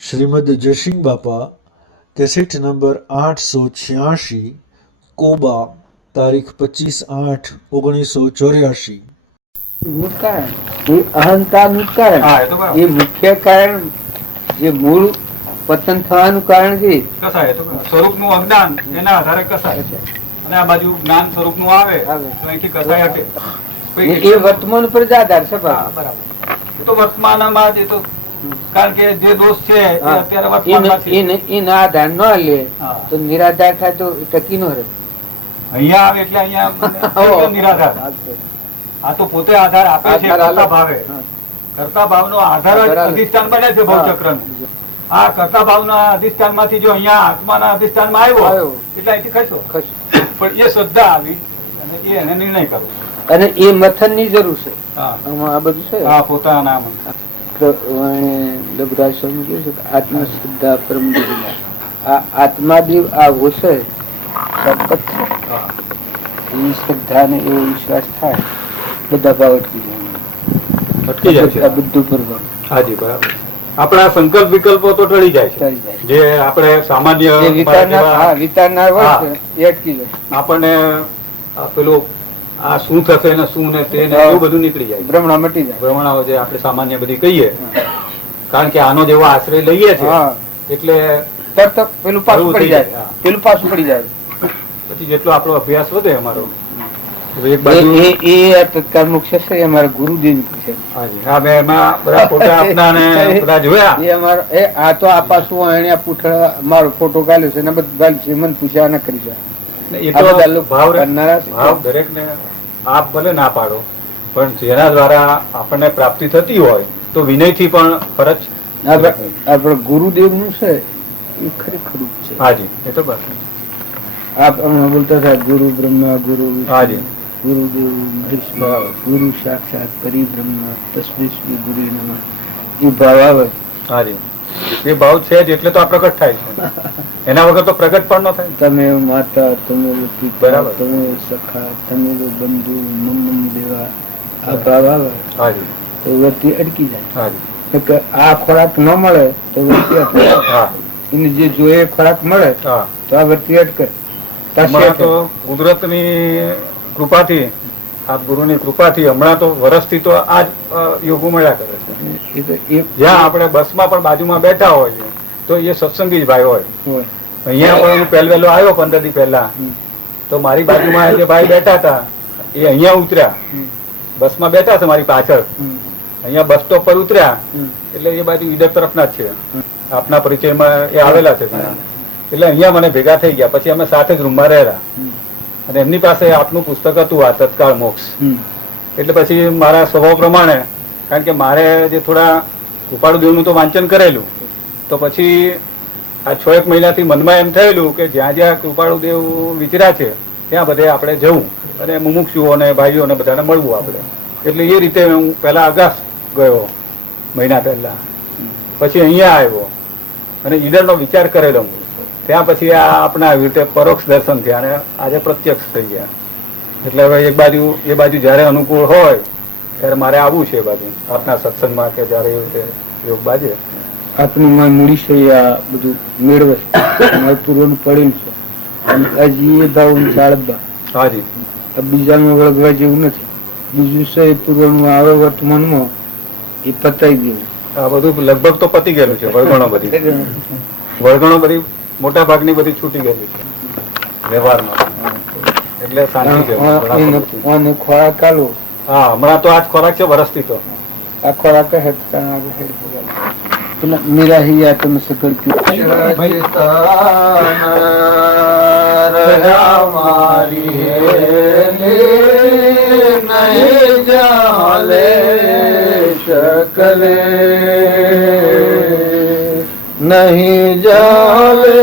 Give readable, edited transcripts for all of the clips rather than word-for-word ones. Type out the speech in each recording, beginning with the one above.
શ્રીમદ જયસિંહ બાપા cassette number 886 Koba તારીખ 25/8/1984 કારણ એ અહંકારનું કારણ એ મુખ્ય કારણ જે મૂળ પતન થવાનું કારણ છે સ્વરૂપનું અજ્ઞાન એના આધારે કસાય અને આ બાજુ જ્ઞાન સ્વરૂપનું આવે તો અહીંથી કસાય હટે. એ વર્તમાન ઉપર જ આધાર છે. બરાબર. એ તો વર્તમાનમાં જ એ તો કારણ કે જે દોષ છે અત્યારે વર્તમાનમાં છે એના આધાર ન લે તો નિરાધાર થાય તો ટકી ન રહે. અહીંયા આવે એટલે અહીંયા નિરાધાર. આ તો પોતે આધાર આપે છે કરતા ભાવે. કરતા ભાવનો આધાર જ અધિષ્ઠાન બને છે ભવચક્રનું. આ કરતા ભાવના અધિષ્ઠાન માંથી જો અહીંયા આત્માના અધિષ્ઠાનમાં આવ્યો એટલે અહીંથી ખસો. પણ એ શ્રદ્ધા આવી અને એ એને નિર્ણય કરવો અને એ મથન ની જરૂર છે. આ બધું છે પોતાના લઘુરાજ સ્વામી કહ્યું છે કે આત્મશ્રદ્ધા પરમ આ આત્માદેવ આ હોશે સતત એવી શ્રદ્ધા ને એવો વિશ્વાસ થાય બધા ભાવ અટકી જાય બધું પરવા. હાજી બરાબર. આપણા સંકલ્પ વિકલ્પો તો ટળી જાય છે. જે આપણે સામાન્ય વિચારનાર હોય છે એ અટકી જાય. આપણને પેલું આ શું થશે ને શું ને તે એવું બધું નીકળી જાય. ભ્રમણા મટી જાય. ભ્રમણાઓ જે આપણે સામાન્ય બધી કહીએ કારણ કે આનો જેવો આશ્રય લઈએ છીએ એટલે તરત પેલું પાછું પડી જાય. પેલું પાછું પડી જાય. પછી જેટલો આપણો અભ્યાસ વધે અમારો તત્કાળ મુખ્ય છે અમારા ગુરુદેવ છે. આ તો આ પાછું એને પૂઠા મારો ફોટો ગાલ્યો છે બધા મને પૂછ્યા ના કરી જાય. દરેક ને આપ ભલે ના પાડો પણ જેના દ્વારા આપણને પ્રાપ્તિ થતી હોય તો વિનય થી પણ ફરજ આપડે ગુરુદેવ નું છે એ ખરેખર છે. હાજી એ તો બસ આપ બોલતા હતા ગુરુ બ્રહ્મા ગુરુ હાજી ગુરુદેવ મહેશ ગુરુ સાક્ષાત પરિબ્રહ્મ તસ્मै શ્રી ગુરુ નમઃ. એ ભાવ આવે. હાજી એ ભાવ છે જ એટલે તો આ પ્રગટ થાય છે. એના વગર તો પ્રગટ પણ ન થાય. તમે માતા તમે બરાબર તમે સખા તમે બંધુ મમ્મ દેવા આ ભાવ આવે તો વ્યક્તિ અટકી જાય. આ ખોરાક ન મળે તો વ્યક્તિ એને જે જોઈએ ખોરાક મળે તો આ વ્યક્તિ અટકે. તો કુદરતની કૃપાથી આ ગુરુની કૃપાથી હમણાં તો વર્ષથી તો આ જ યોગો મળ્યા કરે છે. જ્યાં આપણે બસમાં પણ બાજુમાં બેઠા હોય છે તો એ સત્સંગી જ ભાઈ હોય. અહીંયા પણ હું પહેલો આવ્યો 15 દી પહેલા તો મારી બાજુમાં જે ભાઈ બેઠા હતા એ અહીંયા ઉતર્યા. બસમાં બેઠા છે મારી પાછળ. અહીંયા બસ સ્ટોપ પર ઉતર્યા એટલે એ બાજુ ઈડર તરફના જ છે. આપના પરિચયમાં એ આવેલા છે એટલે અહીંયા મને ભેગા થઈ ગયા. પછી અમે સાથે જ રૂમમાં રહેલા અને એમની પાસે આપનું પુસ્તક હતું આ તત્કાળ મોક્ષ. એટલે પછી મારા સ્વભાવ પ્રમાણે કારણ કે મારે જે થોડા કૃપાળુદેવનું તો વાંચન કરેલું તો પછી આ 6-1 મહિનાથી મનમાં એમ થયેલું કે જ્યાં જ્યાં કૃપાળુદેવ વિચર્યા છે ત્યાં બધે આપણે જવું અને મુમુક્ષુઓને ભાઈઓને બધાને મળવું આપણે. એટલે એ રીતે હું પહેલા અગાસ ગયો મહિના પહેલા. પછી અહીંયા આવ્યો અને ઈડરનો વિચાર કરેલો. ત્યાં પછી આ આપણા આવી રીતે પરોક્ષ દર્શન થયા અને આજે પ્રત્યક્ષ થઈ ગયા. એટલે હવે એ બાજુ જયારે અનુકૂળ હોય ત્યારે મારે આવવું છે એ બાજુ આપના સત્સંગમાં કે જયારે એ રીતે યોગ બાજે આપનું માં મૂડી છે આ બધું મેળવે પૂર્વનું પડેલું છે અને હજી એ ભાવ સાળબા. હાજી બીજામાં વળગવા જેવું નથી. બીજું છે એ પૂર્વનું આવે વર્તમાનમાં એ પતાઈ ગયું. આ બધું લગભગ તો પતી ગયેલું છે. વળગણો બધી મોટા ભાગની બધી છૂટી ગયેલી છે વ્યવહારમાં. એટલે શાંતિ છે. ખોરાક આલો. હા હમણાં તો આ જ ખોરાક છે વર્ષથી તો આ ખોરાક मेरा ही आत्म सकल नहीं जाले शकले नहीं जाले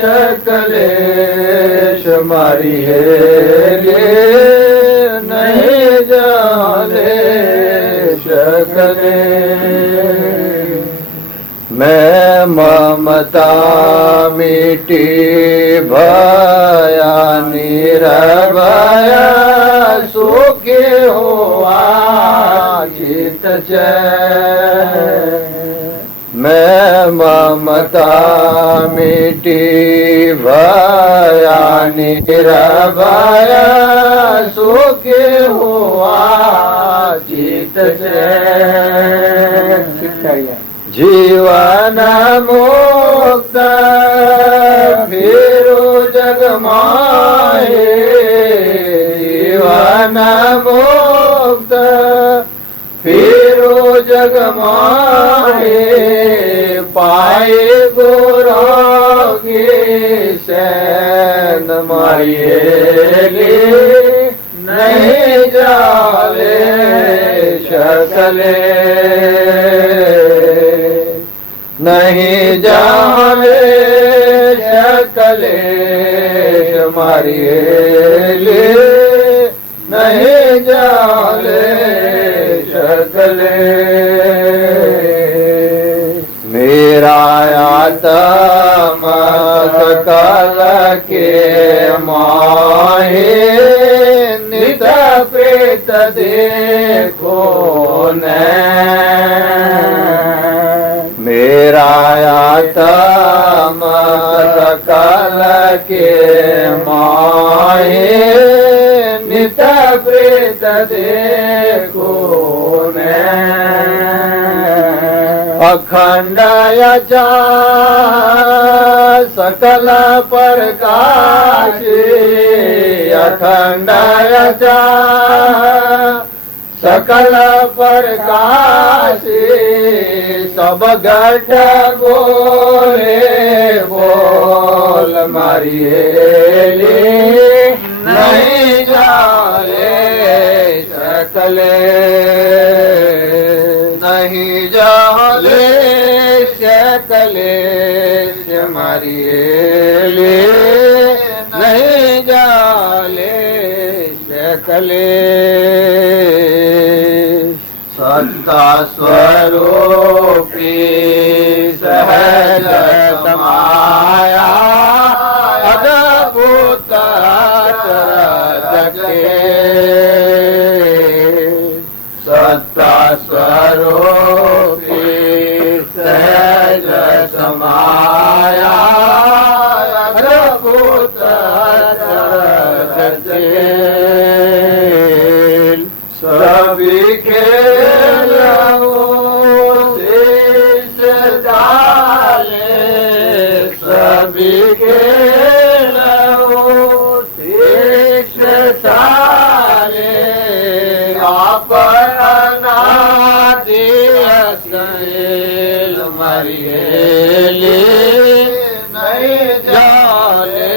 शकले मारी है नहीं जाले शकले मैं ममता मिटी भया निरभया सुखी हुआ चित मैं ममता मिटी भया निरभया सुखी हुआ चित से जीवन मुक्त फिरू जग माहे जीवन मुक्त फिरू जग माहे पाए गुरोगी सैन मारिए नहीं जाले शकले नहीं जाने शकले मारिए नहीं जाने शकले मेरा आत्मा सकल के माहे नित प्रेत देखो न मेरा आत्मा सकल के माहे नित प्रेत देखो न अखंड यचा सकल प्रकाश अखंड यचा सकल प्रकाश सब घट बोले बोल मारिए नहीं जाले सकले नहीं जाले सकले मारिए नहीं जाले सकले सत्ता स्वरूपी सहज समाया अद्भुत जगे सत्ता स्वरूपी सहज समाया अद्भुत जगे सभी खेल शेष डाले सभी खेल शेष डाले अपना दियल मरिए नहीं जाले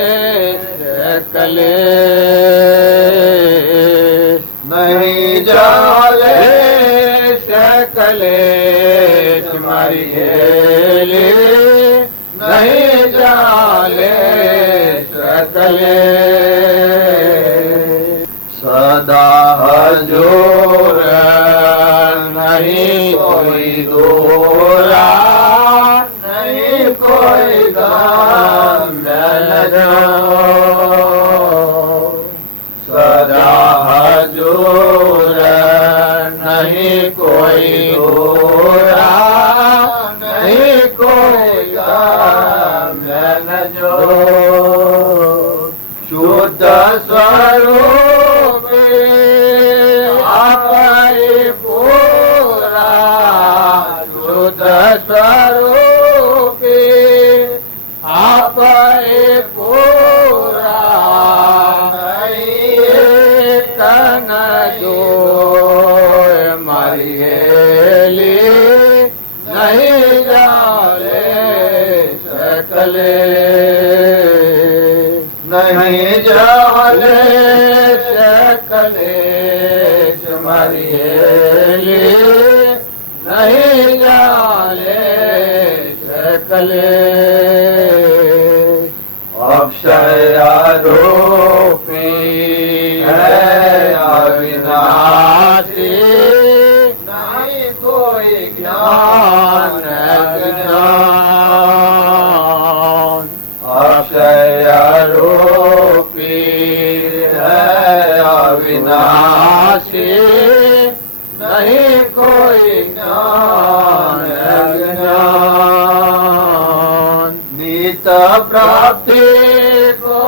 सकले नहीं जाले सकले मारिए नहीं जाले सकले सदा हजूर नहीं कोई दूरा नहीं कोई गम सदा हजूर नहीं कोई दूरा नहीं कोई गम जो शुद्ध स्वरूप आपरे पूरा शुद्ध स्वरूप आपरे पूरा तन जो मारिए नहीं जाले सकले नहीं जाले सकले मारिए नहीं जाले सकले अक्षय रूपी है अविनाशी नहीं कोई ज्ञान ज्ञान अक्षय रूपी है अविनाशी नहीं कोई ज्ञान ज्ञान नित प्राप्ति को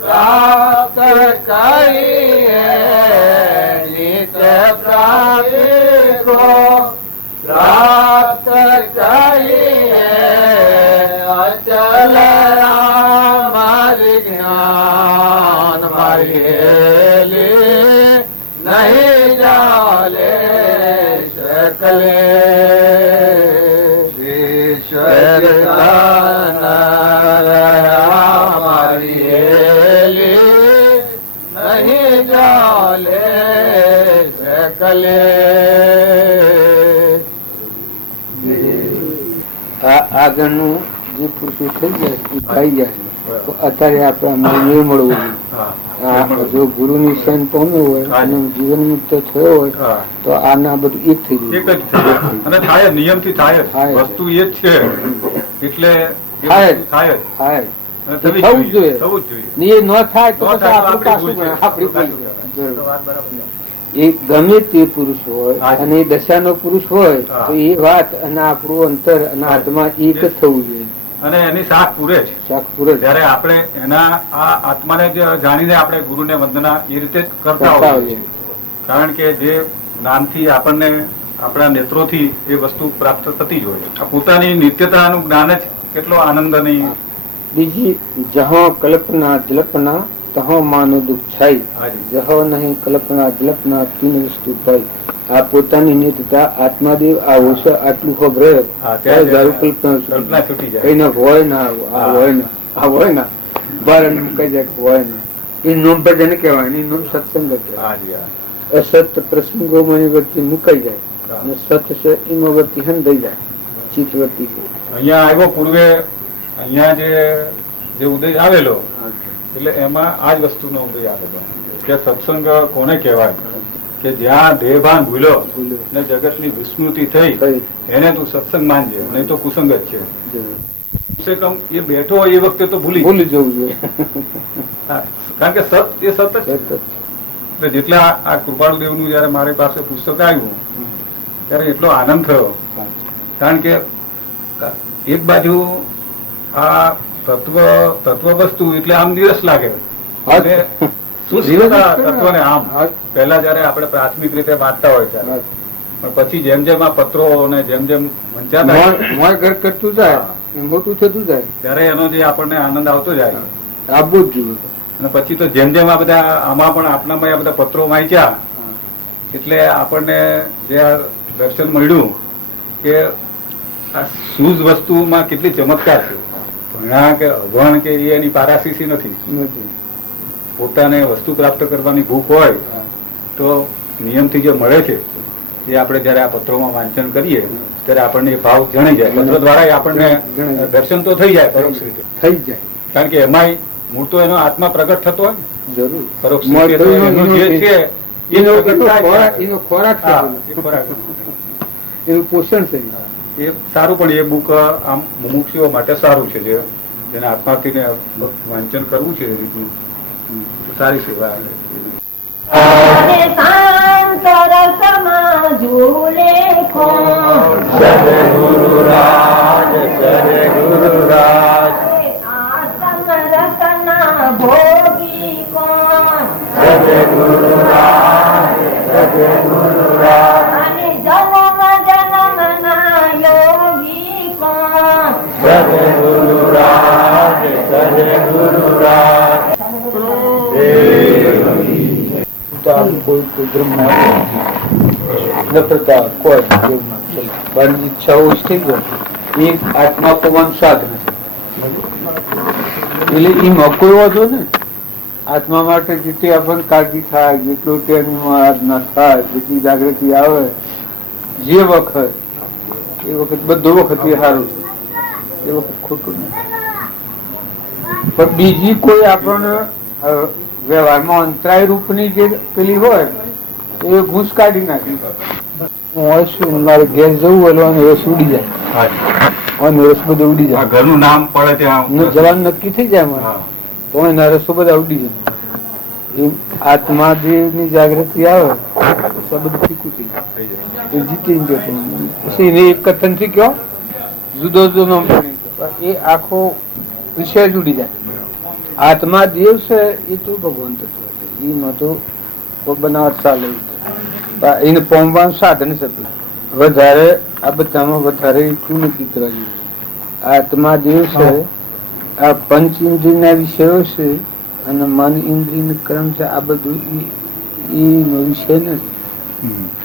प्राप्त करिए, नित प्राप्ति को प्राप्त करिए, अचल हमारे ज्ञान मार्गे नहीं जाले सकले, ईश्वर हमारी नहीं जाले सकले। આગળનું જે પુરુષો થઈ જાય એ થઈ જાય તો અત્યારે આપણે એ મળવું જોઈએ. જો ગુરુ ની શરણ પામ્યો હોય અને જીવન મુક્ત થયો હોય તો આના બધું એક થઈ જાય, અને થાય નિયમથી થાય વસ્તુ એ જ છે એટલે થાય થવું જ જોઈએ. એ ન થાય તો આપણું પાછું એ ગમે તે પુરુષ હોય અને એ દશાનો પુરુષ હોય તો એ વાત અને આપણું અંતર અને આત્મા એક જ થવું જોઈએ અને એની શાખ પૂરે છે. શાખ પૂરે જયારે આપણે એના આ આત્માને જાણીને આપણે ગુરુને વંદના એ રીતે જ કરતા હોઈએ, કારણ કે જે જ્ઞાનથી આપણને આપણા નેત્રોથી એ વસ્તુ પ્રાપ્ત થતી જ હોય. પોતાની નિત્યતાનું જ્ઞાન જ કેટલો આનંદની. બીજી જહો કલ્પના જલ્પના તહો માનો દુઃખ છાઈ, જહો નહીં કલ્પના જલ્પના તીન વસ્તુ પાઈ. આ પોતાની નિત્યતા આત્માદેવ આ ઓછો આટલું ખબર કલ્પના કઈ ના હોય ના આ હોય ના આ હોય ના બાર કઈ જાય હોય ના એ નોમ પર જેને કહેવાય એ નોમ સત્સંગ કહેવાય. અસત પ્રસંગોમાં વચ્ચે મુકાઈ જાય અને સત છે એમાં વચ્ચે હંધાઈ જાય ચિત્તવર્તી. અહીંયા આવ્યો પૂર્વે અહીંયા જે ઉદય આવેલો એટલે એમાં આ જ વસ્તુનો ઉદય આવેલો કે સત્સંગ કોને કહેવાય કે જ્યાં દેહભાન ભૂલ્યો ને જગતની વિસ્મૃતિ થઈ એને તું સત્સંગ માનજે, નહીં તો કુસંગ જ છે. કમ એ બેઠો હોય એ વખતે તો ભૂલી જવું જોઈએ, કારણ કે સત એ સત જ. એટલે જેટલા આ કૃપાળુ દેવનું જયારે મારી પાસે પુસ્તક આવ્યું ત્યારે એટલો આનંદ થયો, કારણ કે એક બાજુ આ તત્વ વસ્તુ એટલે આમ દિવસ લાગે તત્વને આમ પહેલા જયારે આપણે પ્રાથમિક રીતે વાંચતા હોય ત્યારે, પણ પછી જેમ જેમ આ પત્રો ને જેમ જેમ વંચાતા કરતું જાય મોટું થતું જાય ત્યારે એનો જે આપણને આનંદ આવતો જાય આપવું જ જોઈએ. અને પછી તો જેમ જેમ આ બધા આમાં પણ આપણામાં આ બધા પત્રો વાંચ્યા એટલે આપણને જે આ દર્શન મળ્યું કે આ સૂઝ વસ્તુમાં કેટલી ચમત્કાર છે. ભણા કે અભણ કે એની પારાશીસી નથી. પોતાને વસ્તુ પ્રાપ્ત કરવાની ભૂખ હોય તો નિયમથી જે મળે છે એ આપણે જયારે આ પત્રોમાં વાંચન કરીએ ત્યારે આપણને એ ભાવ જણાઈ જાય. પત્ર દ્વારા આપણને દર્શન તો થઈ જાય પરોક્ષ રીતે થઈ જાય, કારણ કે એમાંય મૂળ તો એનો આત્મા પ્રગટ થતો હોય જરૂર પરોક્ષ રીતે જે છે એનો ખોરાક એનું પોષણ છે એ સારું. પણ એ બુક આમ મુમુક્ષુઓ માટે સારું છે, જેને આત્માથી વાંચન કરવું છે એ રીતનું સારી સેવા. શાંત રસમાં ઝૂલે કોણ, સદગુરુરાજ સદગુરુરાજ, આત્મ રસના ભોગી કોણ, સદગુરુરાજ સદગુરુરાજ, અને જન્મ જન્મના યોગી કોણ, સદગુરુરાજ સદગુરુરાજ. કોઈ બ્રહ્મા નફરતા કોઈ બારની ઈચ્છાઓ થઈ ગયો એ આત્મા પોવાનું સાધન છે. એટલે એમાં કોઈ વાંધો ને આત્મા માટે જેટલી આપણને કાળજી થાય, જેટલો તેની આરાધના થાય, જેટલી જાગૃતિ આવે જે વખત એ વખત બધો વખત એ સારું છે, એ વખત ખોટું નથી. પણ બીજી કોઈ આપણને વ્યવહારમાં અંતરાય રૂપની જે પેલી હોય એ ઘૂસ કાઢી નાખી. હું મારે ઘેર જવું હોય રસ ઉડી જાય, રસ બધો ઉડી જાય, ઘરનું નામ પડે ત્યાં જવાનું નક્કી થઈ જાય મને તો એના રસો બધા ઉડી જાય. આત્માદેવની જાગૃતિ આવે તો બધું ફીકું થઈ જાય, જીતી ગયો. પછી એને એક કથન થી કયો જુદો જુદો નામ પણ એ આખો વિષય જ ઉડી જાય. આત્મા દેવ છે એ તો ભગવાન તત્વ છે, એમાં તો બનાવટ ચાલે એને પોમવાનું સાધન છે. વધારે આ બધામાં વધારે એટલું નક્કી કરવા જેવું. આત્મા દેવ છે, આ પંચ ઇન્દ્રિયના વિષયો છે અને મન ઇન્દ્રિય ક્રમ છે. આ બધું એનો વિષય નથી.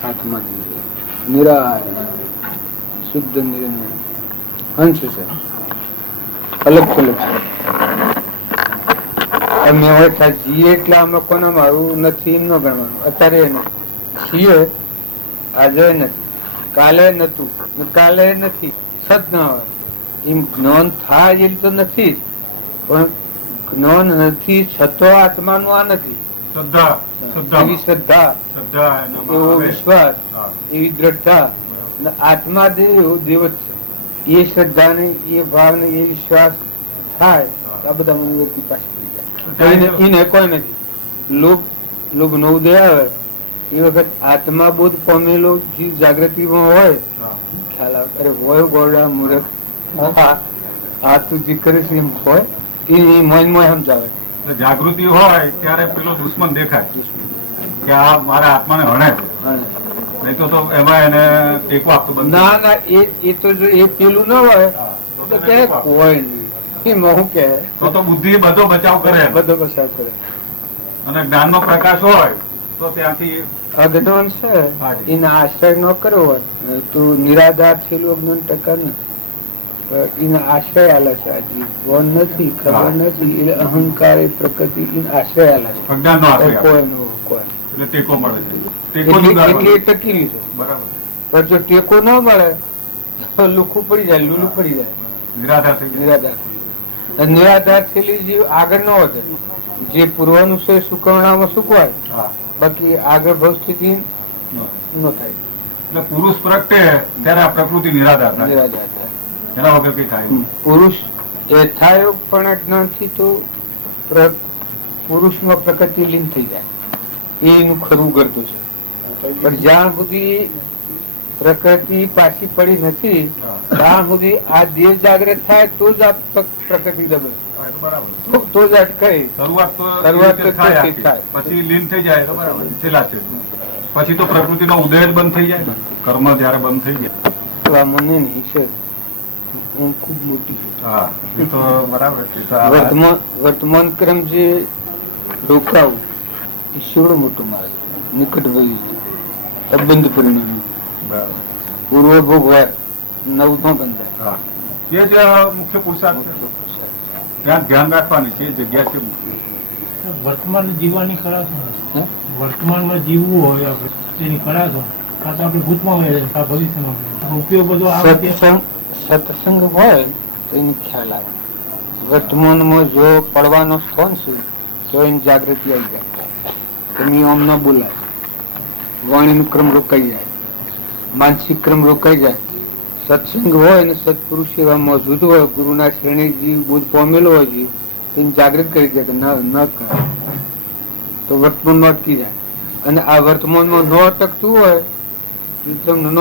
આત્મા દેવ નિરાહાર શુદ્ધ નિરંજન અંશ છે, અલગ અલગ છે. અમે હોય જીએ એટલે અમે કોના મારું નથી એમ ન ગણવાનું. અત્યારે છીએ, આજે નથી, કાલે નતું, કાલે નથી, સત ના હોય એમ જ્ઞાન થાય એ તો નથી, પણ જ્ઞાન નથી છતો આત્માનું આ નથી. એવી શ્રદ્ધા, એવો વિશ્વાસ, એવી દ્રઢતા, આત્મા દેવ દેવ જ છે. એ શ્રદ્ધા ને એ ભાવ ને એ વિશ્વાસ થાય આ બધા મનોવૃત્તિ પાછી એને કોઈ નથી. લોભ નો ઉદય આવે એ વખત આત્મા બોધ પામેલો જીવ જાગૃતિમાં હોય, ખ્યાલ આવે અરે હોય ગોળા મૂર્ખ આ તું જે કરે છે એમ હોય એ મનમાં સમજાવે. જાગૃતિ હોય ત્યારે પેલો દુશ્મન દેખાય કે આ મારા આત્માને હણે છે, નહીં તો એમાં એને ટેકો આપતો બંધ. ના ના એ તો જો એ પેલું ના હોય તો કે કોઈ નહીં હું કે તો બુદ્ધિ બધો બચાવ કરે, બધો બચાવ કરે. અને જ્ઞાન નો પ્રકાશ હોય તો ત્યાંથી અજ્ઞાન છે એના આશ્રય ન કરવો હોય તો નિરાધાર થયેલું અજ્ઞાન ટકા નથી. એના આશ્રય આલે છે. આ જીવ ભણ નથી, ખબર નથી, એટલે અહંકાર એ પ્રકૃતિ એને આશ્રય આલે છે. અજ્ઞાન નો આશ્રય કોઈ એટલે ટેકો મળે છે, એટલે ટકી રહી છે. બરાબર. પણ જો ટેકો ના મળે તો લુખું પડી જાય, લૂલું પડી જાય, નિરાધાર થઈ જાય. નિરાધાર નિરાધાર થયેલી જીવ આગળ ન વધે. જે પૂર્વનું છે સુકવણામાં સુકવાય, બાકી આગળ ભવ સ્થિતિ ન થાય. એટલે પુરુષ પ્રગટે ત્યારે આ પ્રકૃતિ નિરાધાર થાય, નિરાધાર થાય. એના વગર કઈ થાય. પુરુષ એ થાય પણ જ્ઞાનથી તો પુરુષમાં પ્રકૃતિ લીન થઈ જાય એનું ખરું કરતું છે. પણ જ્યાં સુધી પ્રકૃતિ પાછી પડી નથી ત્યાં સુધી આ દેહ જાગ્રત થાય તો જ આ પ્રકૃતિ દબે, તો જ અટકાય. શરૂઆત તો થાય, પછી લીન થઈ જાય તો બરાબર છેલ્લા છે. પછી તો પ્રકૃતિનો ઉદય જ બંધ થઈ જાય, કર્મ જયારે બંધ થઈ જાય. મને નહીં છે ખૂબ મોટી હા એ તો બરાબર. વર્તમાન ક્રમ જે રોકાવું એ શિવડો મોટો માર્ગ, નિકટ ભવિષ્ય અબંધ પરિણામ. પૂર્વ ભોગ હોય નવ નો બંધાય, એ જ મુખ્ય પુરુષાર્થ છે. ત્યાં ધ્યાન રાખવાની છે, એ જગ્યા છે. વર્તમાન જીવવાની કળા શું? વર્તમાનમાં જીવવું હોય આપણે તેની કળા શું? આ તો આપણે ભૂતમાં હોય, આ ભવિષ્યમાં ઉપયોગ બધો આવે. સત્સંગ હોય તો એને ખ્યાલ આવે. વર્તમાનમાં જો પડવાનો સ્થાન છે તો એની જાગૃતિ આવી જાય. એની આમ ન બોલાય, વાણીનો ક્રમ રોકાઈ જાય, માનસિક ક્રમ રોકાઈ જાય. સત્સંગ હોય ને સત્પુરુષ એવા મોજૂદ હોય, ગુરુના શ્રેણી જીવ બોધ પામેલો હોય જીવ, તેને જાગૃત કરી દે કે ન કરે તો વર્તમાનમાં અટકી જાય. અને આ વર્તમાનમાં ન અટકતું હોય એકદમ ન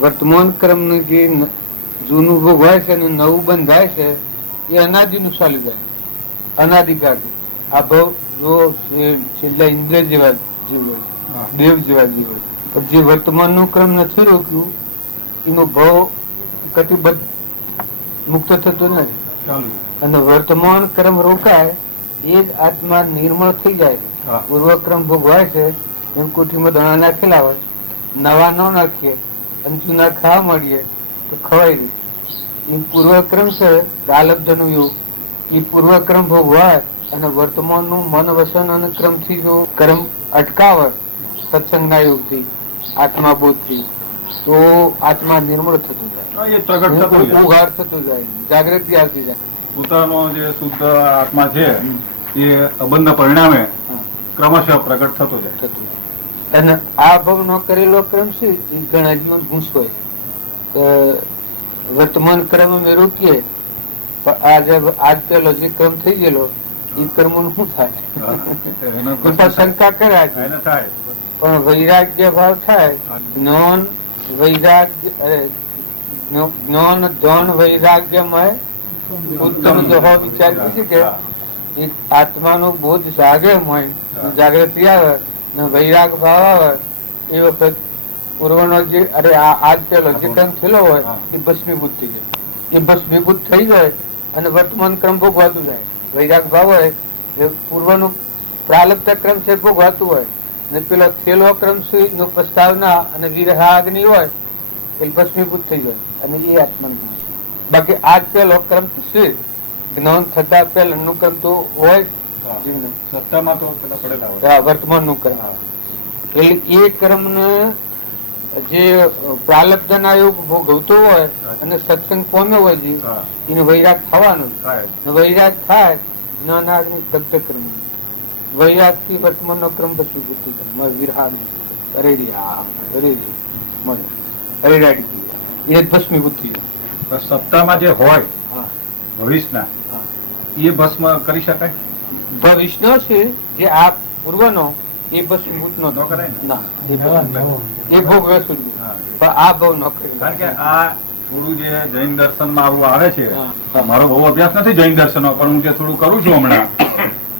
વર્તમાન ક્રમનું જે જૂનું ભોગ હોય છે અને નવું બંધાય છે એ અનાદિનું ચાલી જાય, અનાદિકાળથી. આ ભાવ જો છેલ્લા ઇન્દ્ર જેવા જીવ હોય, દેવ જેવા જીવ હોય, પણ જે વર્તમાનનો ક્રમ નથી રોક્યું એનો ભાવ કટિબદ્ધ મુક્ત થતો નથી. અને વર્તમાન ક્રમ રોકાય એ જ આત્મા નિર્મળ થઈ જાય. પૂર્વક્રમ ભોગ હોય છે એમ કોઠીમાં દાણા નાખેલા હોય, નવા ન નાખીએ અને જૂના ખાવા મળીએ તો ખવાય નહીં. એ પૂર્વક્રમ છે પ્રાલબ્ધનો યોગ. એ પૂર્વક્રમ ભોગ હોય અને વર્તમાનનું મન વસન અને ક્રમથી જો કર્મ અટકાવે સત્સંગના યોગથી, આત્મા બોધથી, તો આત્મા નિર્મળ થતું જાય, ઉઘાડ થતું જાય, જાગૃતિ આવતી જાય. પોતાનો જે શુદ્ધ આત્મા છે એ અબંધ પરિણામે ક્રમશઃ પ્રગટ થતો જાય. અને આ ભાવ નો કરેલો ક્રમ છે એ ઘણા જીવન ગુંસ હોય. વર્તમાન ક્રમ અમે રોકીએ પણ આજ પેલો જે ક્રમ થઈ ગયેલો એ કર્મ શું થાય? શંકા કરાય પણ વૈરાગ્ય ભાવ થાય. જ્ઞાન વૈરાગ્ય જ્ઞાન ધન વૈરાગ્યમય ઉત્તમ દોહો વિચાર છે કે એક આત્માનો બોધ જાગે હોય, જાગૃતિ આવે ને વૈરાગ ભાવ આવે એ વખત પૂર્વનો જે આજ પેલો જે કર્મ થયેલો હોય એ ભસ્મીભૂત થઈ જાય. એ ભસ્મીભૂત થઈ જાય અને વર્તમાન ક્રમ ભોગવાતું જાય. વૈરાગ ભાવ હોય એ પૂર્વનું પ્રાલબ્ધ ક્રમ છે ભોગવાતું હોય ને પેલો થયેલો ક્રમ નો પ્રસ્તાવના અને વિરહાગ્નિ હોય એ ભસ્મીભૂત થઈ જાય અને એ આત્માનું. બાકી આજ પેલો ક્રમ છે જ્ઞાન થતા પહેલા નું ક્રમ તો હોય સત્તામાં તો પડેલા હોય, વર્તમાન નું ક્રમ. એટલે એ ક્રમ ને જે પ્રાલબ્ધ ના એવું ભોગવતો હોય અને સત્સંગ પામ્યો હોય જીવ એને વૈરાગ થવાનો. વૈરાગ થાય જ્ઞાનાગ્નિ તત્વ ક્રમ. વૈરાગ થી વર્તમાન નો ક્રમ પછી બુદ્ધિ ક્રમ વિરહા એ ભસ્મીભૂત થઈ જાય. સત્તામાં જે હોય ભવિષ્યના એ ભસ્મ કરી શકાય. ભવિષ્ય છે જે આ પૂર્વનો એ ભસ્મીભૂત નો કરાય ના એ ભોગ વસ્તુ પણ આ ભાવ ન કરે. કારણ કે આ થોડું જે જૈન દર્શન માં આવું આવે છે, મારો બહુ અભ્યાસ નથી જૈન દર્શન નો, પણ હું જે થોડું કરું છું હમણાં,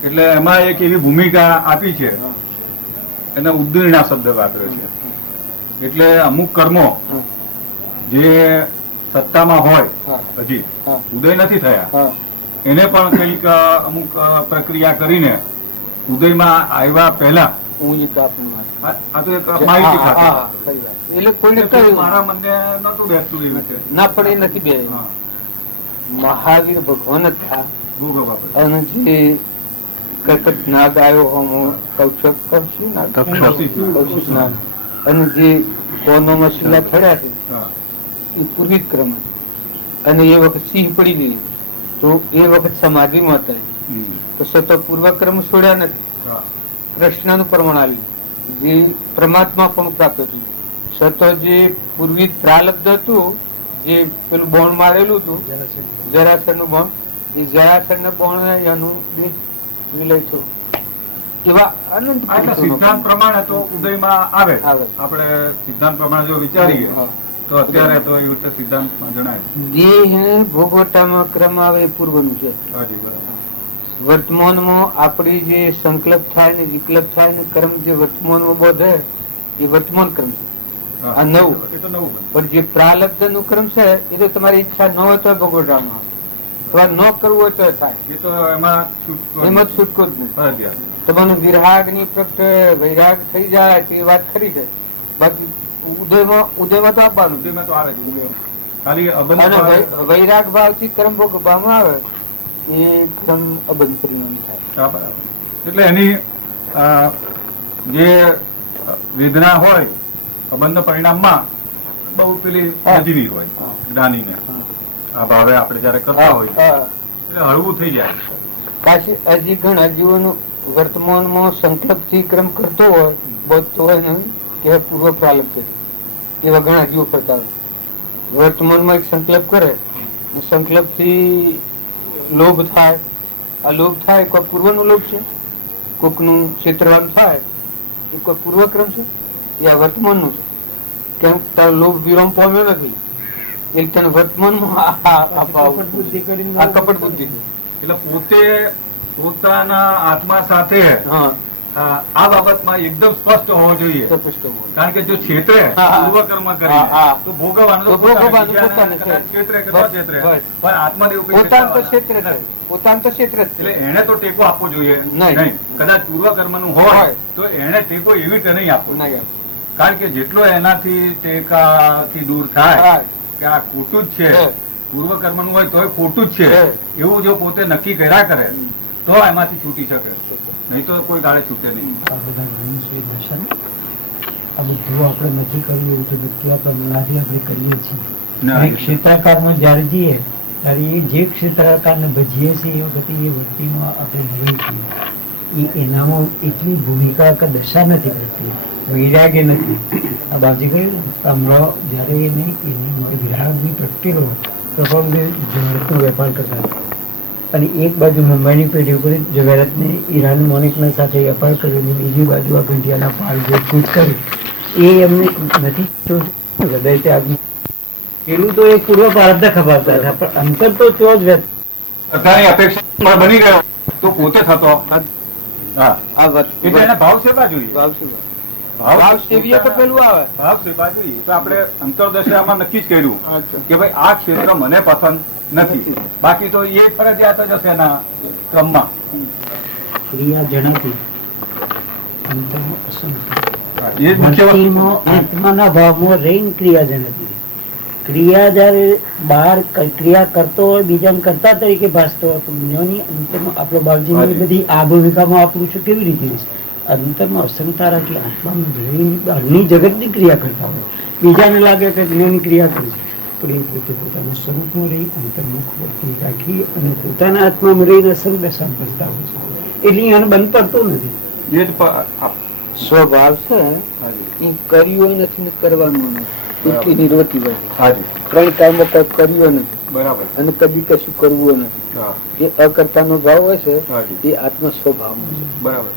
એટલે એમાં એક એવી ભૂમિકા આપી છે એને ઉદ્દીર્ણા શબ્દ વાપર્યો છે. એટલે અમુક કર્મો જે સત્તામાં હોય હજી ઉદય નથી થયા એને પણ કઈક અમુક પ્રક્રિયા કરીને ઉદયમાં આવ્યા પહેલા આ તો એક માહિતી એટલે કોઈને મારા મને નતું બેસતું એવી રીતે ના પણ એ નથી બે. મહાવીર ભગવાન હતા અને જે કર્કટ નાગ આવ્યો અને જે કોનોમાં શિલા થયા છે એ પૂર્વિત ક્રમ છે. અને એ વખત સિંહ પડી ગઈ તો એ વખત સમાધિમાં હતા તો સતો પૂર્વ ક્રમ છોડ્યા નથી. કૃષ્ણ નું પ્રમાણ આવ્યું જે પરમાત્મા પણ પ્રાપ્ત થયું. સતો જે પૂર્વિત પ્રાલબ્ધ હતું જે પેલું બોણ મારેલું હતું જરાસર નું બોણ, એ જરાસર ને બોણ એનું વિલય થયું. એવા અનંત સિદ્ધાંત પ્રમાણે તો ઉદયમાં આવે. આપણે સિદ્ધાંત પ્રમાણે જો વિચારીએ તો અત્યારે તો એ રીતે સિદ્ધાંતમાં જણાય દેહ ભોગવટામાં ક્રમ આવે એ પૂર્વનું છે. વર્તમાનમાં આપણી જે સંકલ્પ થાય ને વિકલ્પ થાય ને કર્મ જે વર્તમાનમાં બોધે એ વર્તમાન ક્રમ છે. આ નવું. પણ જે પ્રાલબ્ધ નું ક્રમ છે એ તો તમારી ઈચ્છા ન હોય તો ભોગવટામાં તમારે ન કરવું હોય તો થાય. એ તો એમાં છૂટકો જ નહીં. તમારે વિરાગ ની પ્રગટ વૈરાગ થઈ જાય તો એ વાત ખરી છે. બાકી ઉદયમાં તો આપવાનું. ઉદયમાં તો આવે ખાલી વૈરાગ ભાવ થી કર્મ ભોગવવામાં આવે એ ક્રમ અબંધ પરિણામી થાય. એટલે એની જે વેદના હોય અબંધ પરિણામમાં બહુ પેલી નજીવી હોય જ્ઞાનીને. આ ભાવે આપણે જયારે કરતા હોય એટલે હળવું થઈ જાય. પાછી હજી ઘણા જીવોનું વર્તમાનમાં સંકલ્પ થી ક્રમ કરતો હોય બોધતો હોય ને કે પૂર્વ પ્રાલબ્ધ એવા ઘણા જીવો કરતા હોય. વર્તમાનમાં એક સંકલ્પ કરે સંકલ્પ થી લોભ થાય. આ લોભ થાય કોઈ પૂર્વ નું લોભ છે, કોક નું ક્ષેત્રવાન થાય એ કોઈ પૂર્વ ક્રમ છે એ આ વર્તમાન નું છે. કેમ તારો લોભ વિરામ પામ્યો નથી એ તને વર્તમાનમાં કપટ બુદ્ધિ. એટલે પોતે પોતાના આત્મા સાથે આ બાબતમાં એકદમ સ્પષ્ટ હોવો જોઈએ. કારણ કે જો ક્ષેત્રે પૂર્વ કર્મ કરી તો ભોગવવાનું આત્માદેવ પોતાનું તો ક્ષેત્ર એટલે એને તો ટેકો આપવો જોઈએ નહીં. કદાચ પૂર્વ કર્મ નું હોય તો એને ટેકો એવી રીતે નહીં આપવો. કારણ કે જેટલો એનાથી ટેકાથી દૂર થાય કે આ ખોટું જ છે, પૂર્વ કર્મ નું હોય તો ખોટું જ છે એવું જો પોતે નક્કી કર્યા કરે તો એમાંથી છૂટી શકે, નહીં તો કોઈ ગાળે છૂટે નહીં. આ બધા ગુણ છે દર્શન આ બધું આપણે નથી કર્યું એવું તો બધું આપણે કરીએ છીએ. ક્ષેત્રાકારમાં જયારે જઈએ ત્યારે એ જે ક્ષેત્રાકારને ભજીએ છીએ એ વખતે એ વૃત્તિમાં આપણે ભરીએ છીએ. એ એનામાં એટલી ભૂમિકા કે દશા નથી કરતી, વૈરાગ્ય નથી. આ બાજુ કહ્યું હમણાં જયારે એને વિરાગની પ્રગટેલો પ્રભાવદેવ જવાહરતનો વેપાર કરતા હતા અને એક બાજુ મુંબઈની પેઢી ઉપર જવાહરતને ઈરાન મોનિકના સાથે વેપાર કર્યો અને બીજી બાજુ આ ઘંટિયાના પાલ જે કૂચ કર્યું એ એમને નથી હૃદય ત્યાગનું પેલું તો એક પૂર્વ પ્રારબ્ધ ખપાવતા હતા, પણ અંતર તો ત્યાં જ વ્યક્ત. શ્રદ્ધાની અપેક્ષા બની ગયો તો પોતે થતો. હા, એટલે એના ભાવ સેવા જોઈએ. ભાવ સેવીએ તો પેલું આવે. ભાવ સેવા જોઈએ. તો આપણે અંતરદશામાં નક્કી જ કર્યું કે ભાઈ આ ક્ષેત્ર મને પસંદ નથી, બાકી તો એ ફરજિયાત જ હશે એના ક્રમમાં. ક્રિયા જણાતી અંતરમાં અસંગ. એ જ મુખ્ય વસ્તુ. ભક્તિમાં આત્માના ભાવમાં રહીને ક્રિયા જણાતી. ક્રિયા જયારે બહાર ક્રિયા કરતો હોય બીજાને કરતા તરીકે ભાસતો હોય, પણ જ્ઞાની અંતરમાં આપણો બાપજીની બધી આ ભૂમિકામાં વાપરું છું કેવી રીતે છે? અંતરમાં અસંગતા રાખી આત્મામાં રહીને બહારની જગતની ક્રિયા કરતા હોય, બીજાને લાગે કે જ્ઞાની ક્રિયા કરે છે, પણ એ પોતે પોતાના સ્વરૂપમાં રહી અંતર્મુખ વૃત્તિ રાખી અને પોતાના આત્મામાં રહીને અસંગ દશા કરતા હોય છે. એટલે એને બંધ પડતો નથી. એ જ સ્વભાવ છે એ કર્યું નથી ને કરવાનું નથી. એટલી નિર્વૃત્તિ હોય. ત્રણ કામો કઈ કર્યો નથી, બરાબર, અને કદી કશું કરવું નથી. એ અકર્તાનો ભાવ હોય છે, એ આત્મ સ્વભાવ છે. બરાબર.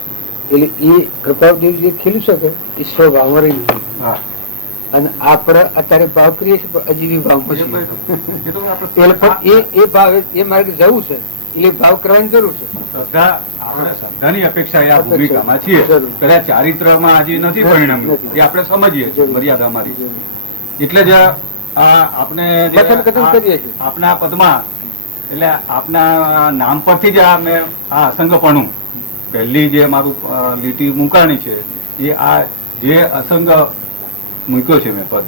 એટલે એ કૃપાદેવ જે ખીલી શકે એ સ્વભાવમાં રહી ગયું. અને આપણે અત્યારે ભાવ કરીએ છીએ પણ અજીવી ભાવમાં છીએ. એ ભાવ એ માર્ગે જવું છે એટલે ભાવ કરવાની જરૂર છે. આપણે શ્રદ્ધાની અપેક્ષા એ આ ભૂમિકામાં છીએ. કદાચ ચારિત્રમાં આજે નથી પરિણામ એ આપણે સમજીએ છીએ મર્યાદા અમારી. એટલે જ આપણે આપના પદમાં એટલે આપના નામ પરથી જ મેં આ અસંગપણું પહેલી જે મારું લીટી મૂકાણી છે એ આ જે અસંગ મૂક્યો છે મેં પદ,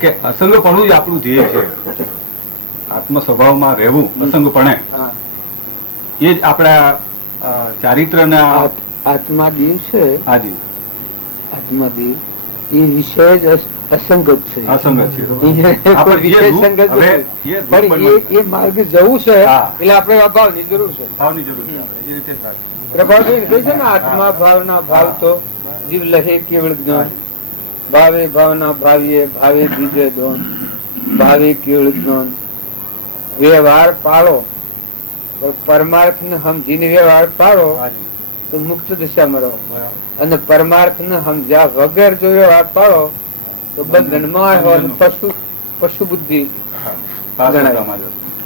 કે અસંગપણું જ આપણું ધ્યેય છે. આત્મ સ્વભાવમાં રહેવું અસંગપણે એ જ આપણા ચારિત્રના આત્માદેવ છે. હાજી, આત્માદેવ એ વિષય જ અસંગત છે. અસંગત છે. એ માર્ગે જવું છે એટલે આપણે અભાવની જરૂર છે. ભાવની જરૂર છે. એ રીતે પ્રભાવજી કહે છે ને આત્મા ભાવના ભાવ તો જીવ લહે કેવળ જ્ઞાન, ભાવે ભાવના ભાવીએ ભાવે બીજે દોન, ભાવે કેવળ જ્ઞાન. વ્યવહાર પાળો, પરમાર્થ ને સમજીને વ્યવહાર પાડો તો મુક્ત દિશામાં રહો, અને પરમાર્થ ને સમજ્યા વગર જો વ્યવહાર પાડો તો બંધનમાં પશુ પશુ બુદ્ધિ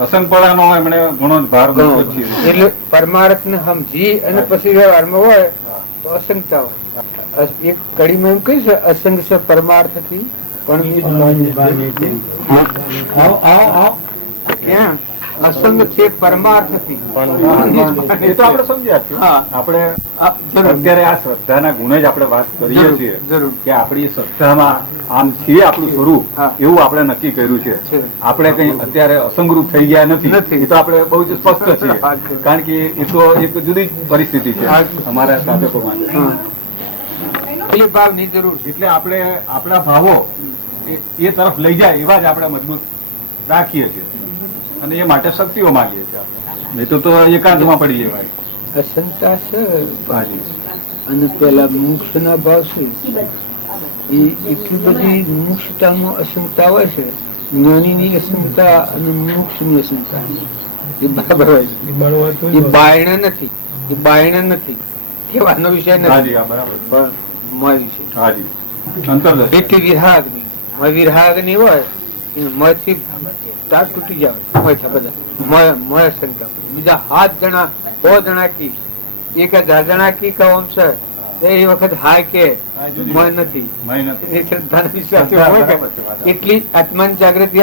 અસંગપણાનો એમણે ઘણો ભાર મૂક્યો છે. એટલે પરમાર્થ ને સમજી અને પછી વ્યવહારમાં હોય તો અસંગતા હોય. એક કડીમાં એમ કહી છે અસંગ છે પરમાર્થ થી પણ અસંગ છે પરમાર્થ થી. એ તો આપણે સમજ્યા. આપણે અત્યારે આ શ્રદ્ધાના ગુણે જ આપણે વાત કરીએ છીએ કે આપણી શ્રદ્ધામાં આમ છે આપણું સ્વરૂપ એવું આપણે નક્કી કર્યું છે. આપણે કઈ અત્યારે અસંગરૂપ થઈ ગયા નથી. એ તો આપણે બહુ જ સ્પષ્ટ છીએ, કારણ કે એ તો એક જુદી પરિસ્થિતિ છે અમારા સાધકો માટે. એ ભાવની જરૂર છે. એટલે આપણે આપણા ભાવો એ તરફ લઈ જાય એવા જ આપણે મજબૂત રાખીએ છીએ, અને એ માટે શક્તિઓ માંગીએ છીએ. નહીં તો એકાંતમાં પડી લેવાય. અસંગતા છે અને પેલા મોક્ષ ના ભાવ છે એ એટલી બધી મોક્ષતામાં અસંગતા હોય છે. જ્ઞાની ની અસંગતા અને મોક્ષ ની અસંગતા એ બરાબર હોય છે. એ બાયણ નથી, એ બાયણ નથી કહેવાનો વિષય નથી, પણ મય વિષય. એટલી વિરાગ ની વિરાગ ની હોય મય થી તાર તૂટી જાય બધા મય શંકા. બીજા 7 જણા 100 જણા કી 1000 જણા કી કહો છે એ વખત હાય કે મય નથી. એટલી આત્માની જાગૃતિ.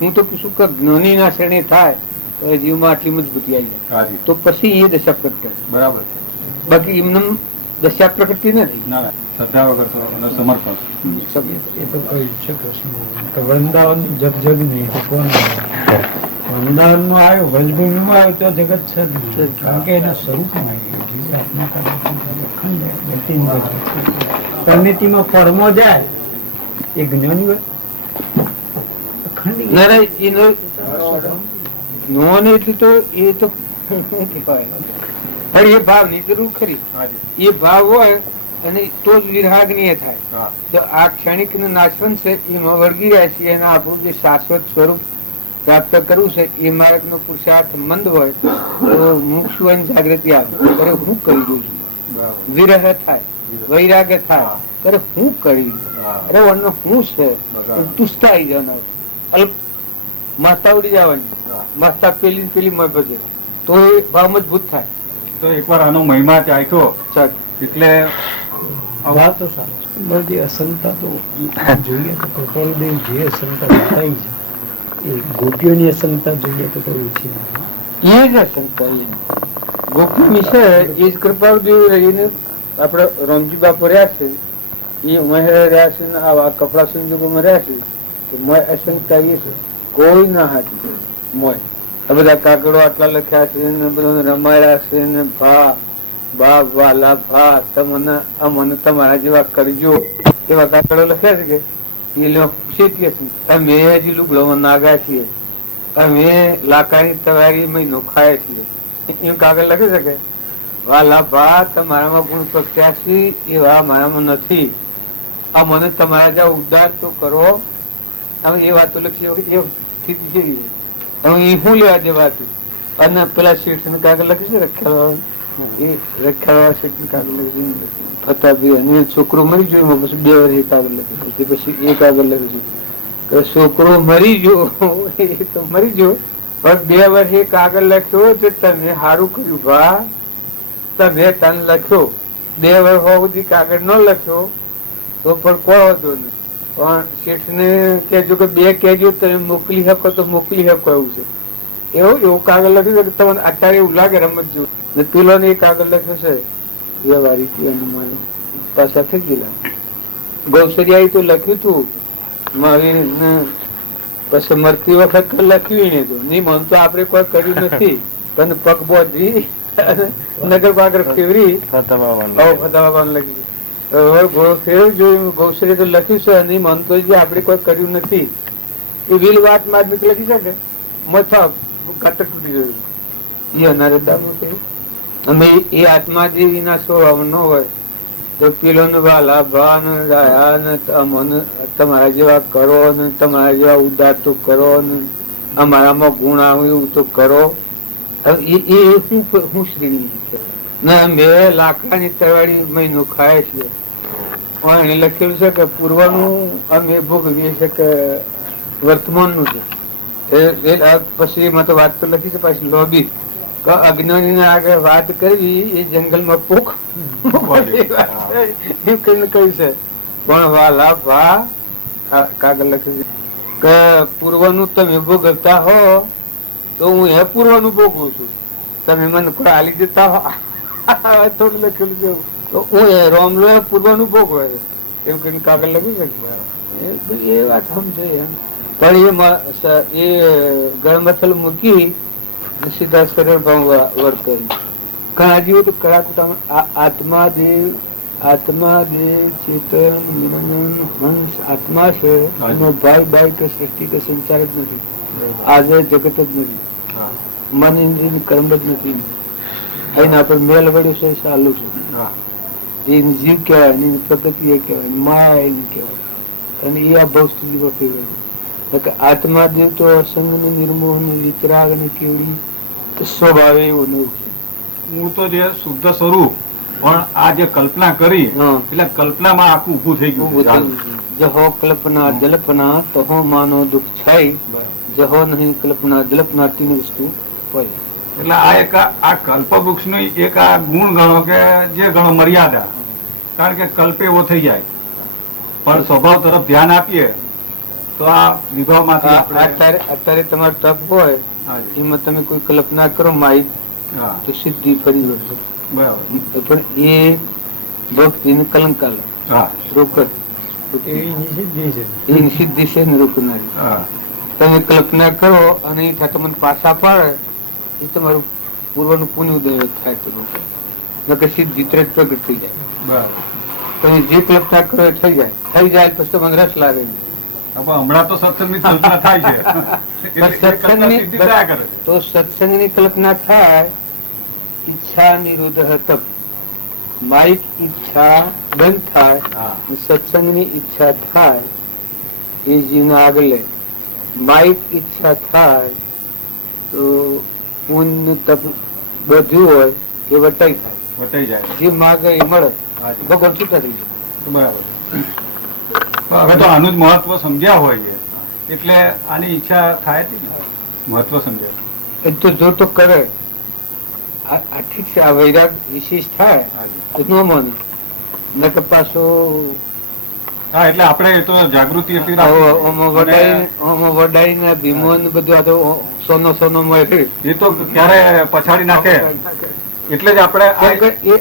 હું તો પૂછું કે જ્ઞાની ના શ્રેણી થાય તો જીવમાં આટલી મજબૂતી આવી જાય તો પછી એ દશા પ્રગટ કરે. બરાબર. બાકી એમને દશા પ્રગટતી નથી. શ્રદ્ધા વગર તો સમર્પણ. એ તો કઈ છે કૃષ્ણ વૃંદાવન જગ જગ નહીં તો કોણ? વૃંદાવન નું આવ્યું, વજભૂમિ માં આવ્યું તો જગત છે જ નહીં, કારણ કે એના સ્વરૂપમાં પરિણતિમાં ફળમાં જાય એ જ્ઞાની હોય. જ્ઞાન એટલે તો એ તો પણ એ ભાવ ની જરૂર ખરી. એ ભાવ હોય અને તો જ વિરાગનીય થાય. તો આ ક્ષણિક નું નાશવંત છે એમાં વળગી રહ્યા છીએ અને આપણું જે શાશ્વત સ્વરૂપ પ્રાપ્ત કરવું છે એ માર્ગ નો પુરુષાર્થ મંદ હોય તો મોક્ષ હોય જાગૃતિ આવે. હું કરી દઉં છું, વિરહ થાય, વૈરાગ્ય થાય, અરે હું કરી, અરે વણનો હું છે, તુસ્તા આવી જવાના, અલ્પ માતા ઉડી જવાની, માતા પેલી પેલી મજબૂત તો એ ભાવ મજબૂત થાય. તો એકવાર આનો મહિમા ચાખ્યો એટલે વાત તો સાચી. જે અસંતા તો જોઈએ તો કૃપાળુદેવ જે અસંતા બતાવી છે એ ગોપીઓની અસંતા જોઈએ તો કોઈ ઓછી નથી. એ જ અસંતા ગોપી છે એ જ કૃપાળુદેવ રહીને આપડે રામજી બાપુ રહ્યા છે એ મહેર રહ્યા છે ને આવા કપડા સંજોગોમાં રહ્યા છે તો મોય અસંતા એ છે કોઈ ના હાથી મોય. આ બધા કાગળો આટલા લખ્યા છે ને બધા રમાયા છે ને ભા બા વાલા ભા તમને અમને તમારા જેવા કરજો એવા કાગળો લખ્યા છે કે એ લોકો શેતીએ છે. અમે હજી લુગડોમાં નાગા છીએ, અમે લાકડાની તવારી મહિનો ખાય છીએ એવું કાગળ લખી શકે. વાલા ભા તમારામાં ગુણ પ્રત્યાશી એવા મારામાં નથી, આ મને તમારા જેવા ઉદ્ધાર તો કરો. અમે એ વાતો લખી એ સ્થિતિ જેવી હવે એ શું લેવા દેવાતું. અને પેલા શેઠ ને કાગળ લખી છે રખ્યા એ રખ્યા શેઠ ને કાગળ લખી ફતા બે છોકરો મરી ગયો પછી 2 વર્ષ એ કાગળ લખ્યું પછી એ કાગળ લખ્યું કે છોકરો મરી ગયો એ તો મરી ગયો પણ 2 વર્ષ એ કાગળ લખ્યો તો તમે સારું કર્યું ભા તમે તને લખ્યો. 2 વર્ષ સુધી કાગળ ન લખ્યો તો પણ કોઈ હતો નહીં. પણ શેઠ ને કહેજો કે 2 કહેજો તમે મોકલી શકો તો મોકલી શકો એવું છે. એવું કાગળ લખ્યું કે તમને અત્યારે એવું લાગે રમત જેવું. પેલો ને એ કાગળ લખ્યો છે વ્યવહારિક પાછા થઈ ગયેલા. ગૌસરિયા તો લખ્યું તું મહાવીર ને પછી મરતી વખત લખ્યું ને તો નહીં મન તો આપડે કોઈ કર્યું નથી પણ પગ બોધી નગર પાગર ફેવરી ફતાવાનું લખ્યું ઘોડો ફેરવ જોયું. ગૌસરિયા તો લખ્યું છે નહીં મન તો આપડે કોઈ કર્યું નથી એ વીલ વાત માં લખી શકે મથા કાતર તૂટી ગયું એ અનારે દાબો કહ્યું. અમે એ આત્મા જે વિના સ્વભાવ ન હોય તો પેલો ને વાલા ભા ને દયા ને તમારા જેવા કરો ને તમારા જેવા ઉદાર તો કરો ને અમારામાં ગુણ આવે એવું તો કરો. એ હું શ્રેણી ને મેં લાકડાની તરવાડી મહિનો ખાય છે. એને લખેલું છે કે પૂર્વનું અમે ભોગવીએ છે કે વર્તમાનનું છે. પછી એમાં તો વાત તો લખી છે પાછી લોબી અજ્ઞાની આગળ વાત કરવી એ જંગલમાં પોખ એમ કહીને કહ્યું છે. પણ વાલા ભા કાગળ લખ્યું છે કે પૂર્વનું તમે ભોગવતા હો તો હું એ પૂર્વનું ભોગવું છું. તમે મને કોઈ આલી દેતા હો થોડું લખેલું છે તો હું એ રોમલો એ પૂર્વનું ભોગવે છે એમ કહીને કાગળ લખ્યું છે. એ વાત સમજે પણ એ ગળમથલ મૂકી સીધા સરળ ભાવ વર્તન. ઘણા જીવો તો કડાકુટામાં આત્મા દેવ ચેતન નિરંજન હંસ આત્મા છે એનો ભાઈ કે સૃષ્ટિ કે સંચાર જ નથી. આજે જગત જ નથી, મન ઇન્દ્રિય કર્મ જ નથી. એના પર મેલ વળ્યો છે ચાલુ છે. એ જીવ કહેવાય એની પ્રકૃતિ એ કહેવાય માયા એની કહેવાય અને એ આ ભવ સ્થિતિ વખતે આત્મા દેવ તો અસંગ ને નિર્મોહ ને વિતરાગ ને કેવડી સ્વભાવે એવું ને હું તો જે શુદ્ધ સ્વરૂપ પણ આ જે કલ્પના કરી એટલે કલ્પનામાં આખું ઉભું થઈ ગયું. જહો કલ્પના જલ્પના તો માનો દુઃખ થાય, જહો નહીં કલ્પના જલ્પના તીન વસ્તુ હોય. એટલે આ એક આ કલ્પવૃક્ષ નો એક આ ગુણ ગણો કે જે ગણો મર્યાદા. કારણ કે કલ્પ એવો થઈ જાય પણ સ્વભાવ તરફ ધ્યાન આપીએ તો આ વિભાવમાંથી અત્યારે તમારો તપ હોય એમાં તમે કોઈ કલ્પના કરો માઈ તો સિદ્ધિ ફરી વળશે. પણ એ ભક્તિ ને કલંકા રોકડ એની સિદ્ધિ છે ને રોકનારી. તમે કલ્પના કરો અને તમને પાછા પાડે એ તમારું પૂર્વનું પુણ્ય ઉદય થાય તો સિદ્ધિ તરત પ્રગટ થઈ જાય. તમે જે કલ્પના કરો એ થઈ જાય પછી તમને રસ લાગે. હમણાં તો સત્સંગની કલ્પના થાય છે તો સત્સંગની કલ્પના થાય ઈચ્છા નિરોધ તપ માઇક ઈચ્છા બંધ થાય સત્સંગની ઈચ્છા થાય એ જીવના આગળ માઇક ઈચ્છા થાય તો પુણ્ય તપ બધું હોય એ વટાઈ થાય. વટાઈ જાય જે માગે એ મળે ભગવાન છૂટા થઈ જાય. બરાબર હવે તો આનું જ મહત્વ સમજ્યા હોય છે એટલે આની ઈચ્છા થાય જ ને. મહત્વ સમજ્યા એ તો જો તો કરે આ ઠીક છે, આ વૈરાગ વિશેષ થાય તો ન માને નકર પાછો હા એટલે આપણે એ તો જાગૃતિ એટલી વડાઈ ને ભીમો ને બધું આ તો સોનો સોનો મળે એ તો ક્યારે પછાડી નાખે એટલે જ આપણે એ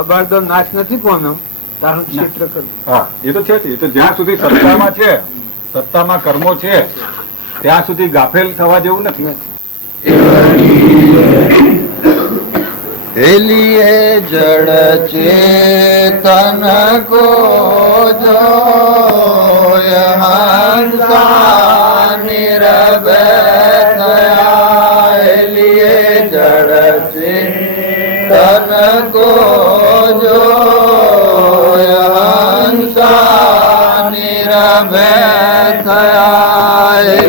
અબારદો નાશ નથી પામ્યો તારું ક્ષેત્ર કર્યું. હા એ તો છે જ. એ તો જ્યાં સુધી સત્તામાં છે, સત્તામાં કર્મો છે ત્યાં સુધી ગાફેલ થવા જેવું નથી. लिए जड़ चेतन को जो हंसा निरवैया लिए जड़ चेतन को जो हंसा निरवैया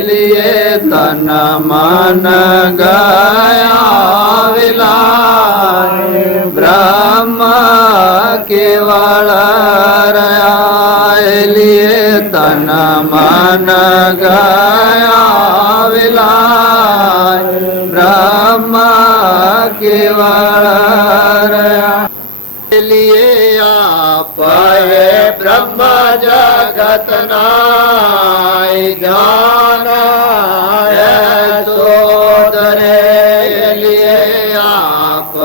लिए तन मन गया विलास ब्रह्म केवल लिए तन मन गया विलास ब्रह्म केवल लिए आप ब्रह्म जगत नाय ज्ञान सोदरे लिए आप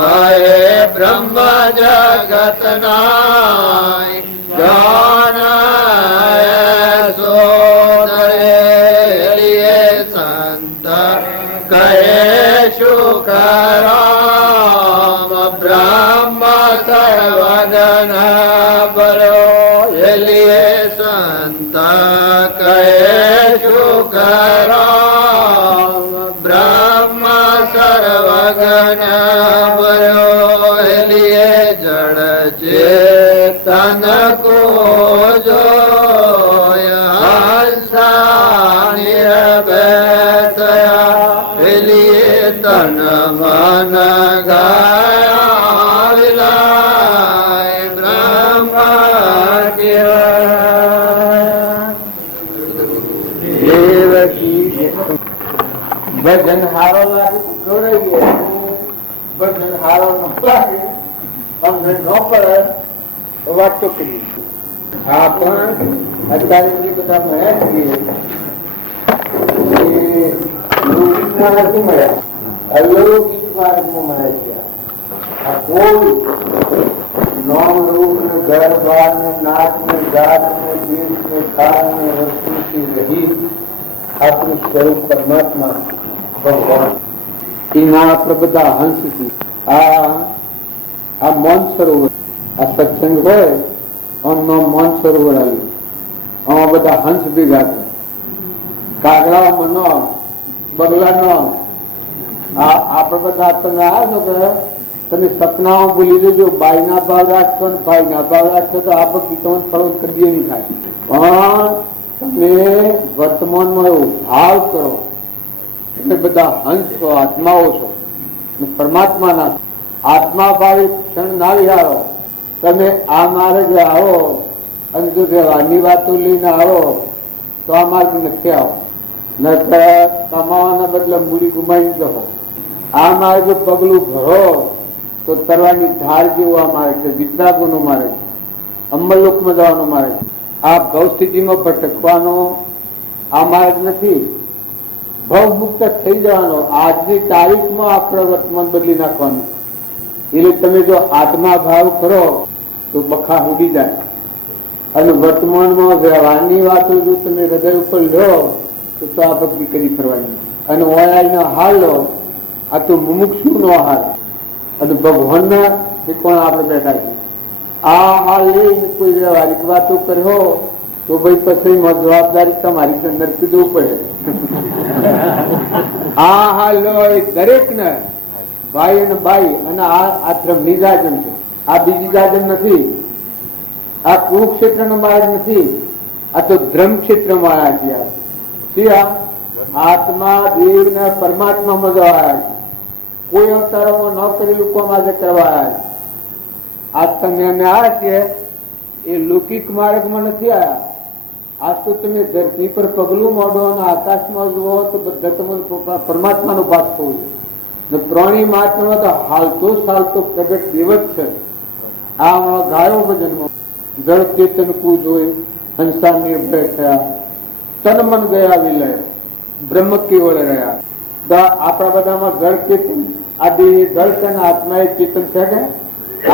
ब्रह्म जगत नाय ज्ञान सोदरे लिए संत कहे शुकराम ब्रह्म सर्वगण बलो लिए संत कहे शुकराम ब्रह्म सर्वगण बलो लिए जड़ चेतन को जो हंसा निरवैया लिए तन मन गया विलाय ब्रह्म ભજન હારો લાગે ગૌરવીએ ભજન હારો ન લાગે અમને ન પડે તો વાતો કરીએ. આ પણ અત્યારે જે બધા મળ્યા છીએ એ લૌકિકમાં નથી મળ્યા, અલૌકિક માર્ગમાં મળ્યા છે. આ કોઈ નોમ રૂપ ને ઘર બાર ને નાક ને ગાત ને દેશ ને કાળ ને વસ્તુથી રહી આપણું સ્વરૂપ પરમાત્મા ભગવાન એના આપણે બધા હંસથી આ મૌન સરોવર આ સત્સંગ હોય આમનો મૌન સરોવર આવ્યું. આમાં બધા હંસ ભેગા થાય, કાગડાઓમાં ન બગલા ન આપણે બધા તમે આ છો કે તમે સપનાઓ ભૂલી દેજો, બાઈના ભાવ રાખશો ને ભાઈના ભાવ રાખશો તો આપણે પિતાઓ ફળો કદી નહીં થાય. પણ તમે વર્તમાનમાં એવો ભાવ કરો, તમે બધા હંસ છો, આત્માઓ છો, પરમાત્માના આત્મા ભાવી ક્ષણ ના વિહારો. તમે આ માર્ગે આવો અને જો વ્યવહારની વાતો લઈને આવો તો આ માર્ગ નથી આવો, નકર કમાવાના બદલે મૂડી ગુમાવી દો. આ માર્ગે પગલું ભરો તો તરવાની ધાર જેવું આ માર્ગ છે, વિતરાગોનો માર્ગ છે, અમલલોકમાં જવાનો માર્ગ છે. આ ભવ સ્થિતિમાં ભટકવાનો આ માર્ગ નથી, ભવ મુક્ત થઈ જવાનો. આજની તારીખમાં આપણે વર્તમાન બદલી નાખવાનું. એટલે તમે જો આત્મા ભાવ કરો તો બખા ઉડી જાય, અને વર્તમાનમાં વ્યવહારની વાતો જો તમે હૃદય ઉપર લો તો આ ભક્તિ કરી ફરવાની, અને ઓયાનો હાલ લો આ તો મુમુક્ષુ નો હાલ, અને ભગવાનના કોણ આપણે બેઠા છીએ. આ હાલ લઈને કોઈ વ્યવહારિક વાતો કર્યો તો ભાઈ પછી જવાબદારી તમારી અંદર કીધું પડે. આ હાલ લો એ દરેક ને ભાઈ અને બાઈ, અને આ ધર્મની જાજમ છે, આ બીજી જાજમ નથી, આ કુરુક્ષેત્ર નો માર્ગ નથી, આ તો ધર્મ ક્ષેત્ર માં આવ્યા છે. આત્મા દેવ ને પરમાત્મા માં જવાયા છે, કોઈ અવતારોમાં ન કરેલું કોમ આજે કરવા આવ્યા છે. આ તમે અમે આ છીએ એ લૌકિક માર્ગમાં નથી આવ્યા. આજ તો તમે ધરતી પર પગલું મોડો અને આકાશમાં જુઓ તો બધા તમને પરમાત્માનો ભાગ થવો છે. પ્રાણી માત્રમાં તો હાલતો પ્રગટ દેવ જ છે. આ ગાયો ભજનમાં જળ ચેતન કુ જોઈ હંસા નિર્ભય થયા, તન મન ગયા વિલય, બ્રહ્મ કેવળ રહ્યા. આપણા બધામાં જળ ચેતન આદિ જળ છે ને આત્મા એ ચેતન છે કે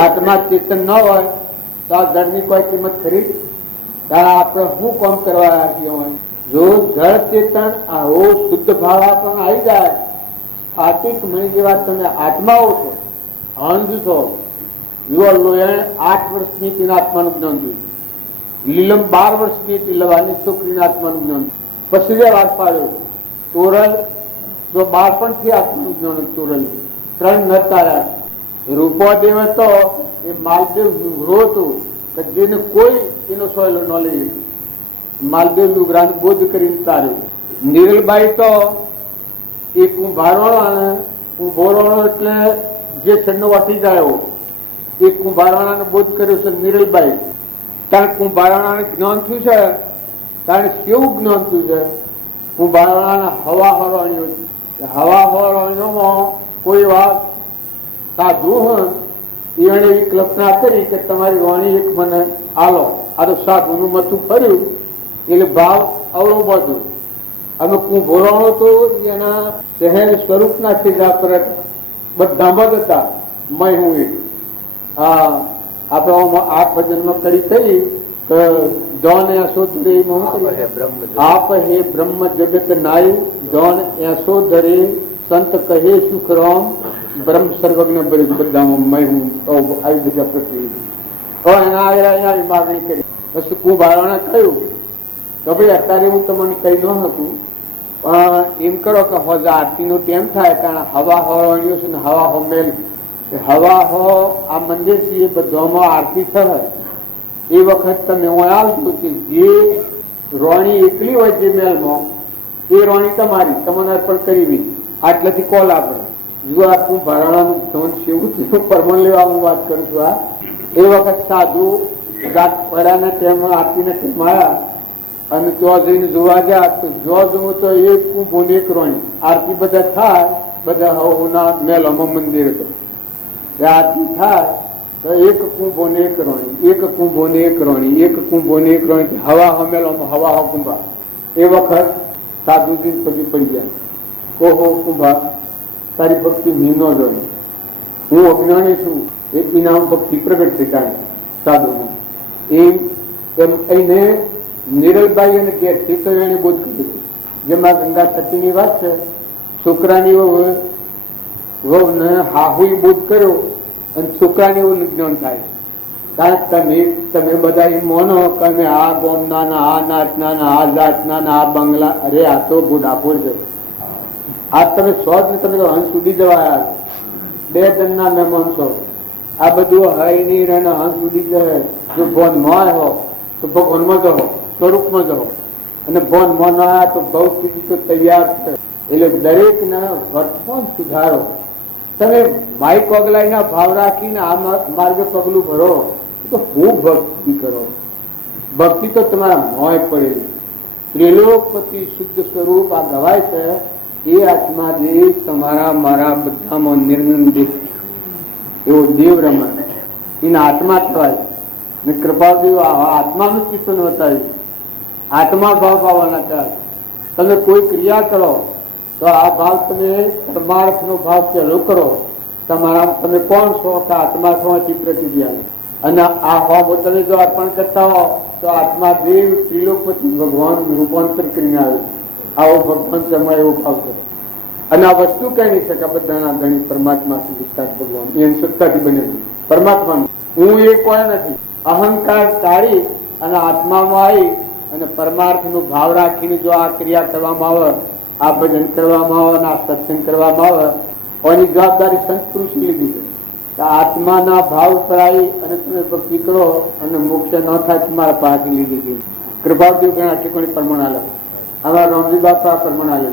આત્મા ચેતન ન હોય તો આ જળની કોઈ કિંમત ખરી? આપણે શું કામ કરવા આવ્યા હોય? જો જળ ચેતન આવો શુદ્ધ ભાવ આપણને આવી જાય, આર્થિક મણી જેવા તમે આત્માઓ છો, અંધ છો. જુઓ લોયણ 8 વર્ષની તીન આત્માનું જ્ઞાન જોયું, લીલમ 12 વર્ષની તીલવાની છોકરીના આત્માનું જ્ઞાન, પછી વાત પાડ્યો તોરલ જો બાળપણથી આત્માનું જ્ઞાન તોરલ 3 ન તાર્યા. રૂપોદેવ હતો એ માલદેવ લુગરો હતું કે જેને કોઈ એનો સોયલો ન લઈ, માલદેવ લુગરાને બોધ કરીને તાર્યો. નીરલબાઈ તો એ કુંભારવાળો એટલે જે છન્નો વાટી જાય એ કુંભારવાળાને બોધ કર્યો છે નીરલબાઈ. કારણ કુંભારવાળાને જ્ઞાન થયું છે, કારણ કેવું જ્ઞાન થયું છે? કુંભારવાળાને હવા હરવાણીઓ, હવા હરવાણીઓમાં કોઈ વાત સાધુ હોય એને એવી કલ્પના કરી કે તમારી વાણી એક મને આલો. આ તો સાધુનું મથું ફર્યું એટલે ભાવ અવળો બધું. અમે કુંભોરાણો તો એના શહેર સ્વરૂપના સીધા પર બધામાં જ હતા. મય હું એક આપણા આ ભજનમાં કરી થઈ દોન એસો ધરે આપ હે બ્રહ્મ જગત નાય, દોન એસો ધરે સંત કહે સુખરામ, બ્રહ્મ સર્વજ્ઞ બધામાં મય હું આવી બધા પ્રક્રિયા એના અહીંયા માગણી કરી. પછી કુંભારાણે કહ્યું કે ભાઈ અત્યારે હું તમને કહી ન હતું, પણ એમ કરો કે હોજ આરતી નો ટાઈમ થાય, કારણ હવા હોવાણીઓ છે ને હવા હો મેલ હવા હો આ મંદિર છે એ બધામાં આરતી થાય એ વખત તમે હું આવજો કે જે રોણી એકલી હોય જે મેલમાં એ રોણી તમારી તમને અર્પણ કરી આટલેથી કોલ આપણે જો આપું ભરાણાનું ધન સેવું થયું પરમણ લેવા હું વાત કરું છું. આ એ વખત સાધુ ગાત પડાના ટાઈમમાં આરતીના ટાઈમ આવ્યા અને ત્યાં જઈને જોવા ગયા તો જો જોવું તો એક કુંભો ને એક રોણી આરતી બધા થાય, બધા હવના મેલોમાં મંદિર હતું આરતી થાય તો એક કુંભો ને એક રોણી, એક કુંભો ને એક રોણી, એક કુંભો ને એક રોણી, હવા હમેલોમાં હવા હો કુંભા. એ વખત સાધુજી પગી પડી ગયા. કોહો કુંભા તારી ભક્તિ મેં ન જોઈ, હું અજ્ઞાની છું. એ ઇનામ ભક્તિ પ્રગટ થઈ કાઢે સાધુનું. એમ એને નીરલબાઈ અને ઘેરથી તો એને બોધ કર્યું. જેમાં ગંગા સતીની વાત છે, છોકરાની હાહુ બોધ કર્યો અને છોકરાની એવું જ્ઞાન થાય. કારણ તમે બધા એમ માનો કે અમે આ ગોમના ના આ નાચના ના આ જાતના ના આ બંગલા, અરે આ તો બુઢાપુર છે. આ તમે સો જ ને તમે તો હંસ સુધી જવાયા 2 જણના મહેમાન છો. આ બધું હઈ નહીં રહે ને હંસ સુધી જાય. જો ભોન ન હો તો ભગવાનમાં જહો, સ્વરૂપમાં જહો, અને ભોન ન આવ્યા તો બહુ સ્થિતિ તો તૈયાર છે. એટલે દરેક ને વર્તમાન સુધારો. તમે માઇક ઓગલાઈના ભાવ રાખીને આ માર્ગે પગલું ભરો તો હું ભક્તિ કરો. ભક્તિ તો તમારા મોય પડેલી. ત્રિલોકપતિ શુદ્ધ સ્વરૂપ આ ગવાય છે. એ આત્મા દેવ તમારા મારા બધામાં નિર્નંદિત એવો દેવ રમણ એના આત્મા થવાય ને કૃપાદેવ આત્માનું ચિંતન બતાવ્યું. આત્મા ભાવ પાવાના ચાલે. તમે કોઈ ક્રિયા કરો તો આ ભાવ તમે પરમાર્થ નો ભાવ ચાલુ કરો. તમારા તમે કોણ છો કે આત્મા છો પ્રતિક્રિયા. અને આ ભાવ તમે જો અર્પણ કરતા હો તો આત્મા દેવ ત્રિલોકપતિ ભગવાન રૂપાંતર કરીને આવે. આવો ભગવાન સમય એવો ભાવ કરે. અને આ વસ્તુ કઈ નહીં શકે બધાના ગણિત પરમાત્મા સુધી ભગવાન એની સત્તાથી બનેલી પરમાત્મા. હું એ કોઈ નથી. અહંકાર ટાળી અને આત્મામાં આવી અને પરમાર્થ નો ભાવ રાખીને જો આ ક્રિયા કરવામાં આવે, આ ભજન કરવામાં આવે, આ સત્સંગ કરવામાં આવે, એની જવાબદારી સંત પુરુષે લીધી છે. આત્માના ભાવ પર આવી અને તમે ભક્તિ કરો અને મોક્ષ ન થાય તમારા પાસેથી લીધી છે. કૃપાદેવ ઘણા ઠેકાણે પ્રમાણ આલે. અમારા રામજી બાપા પ્રમાણ આલે.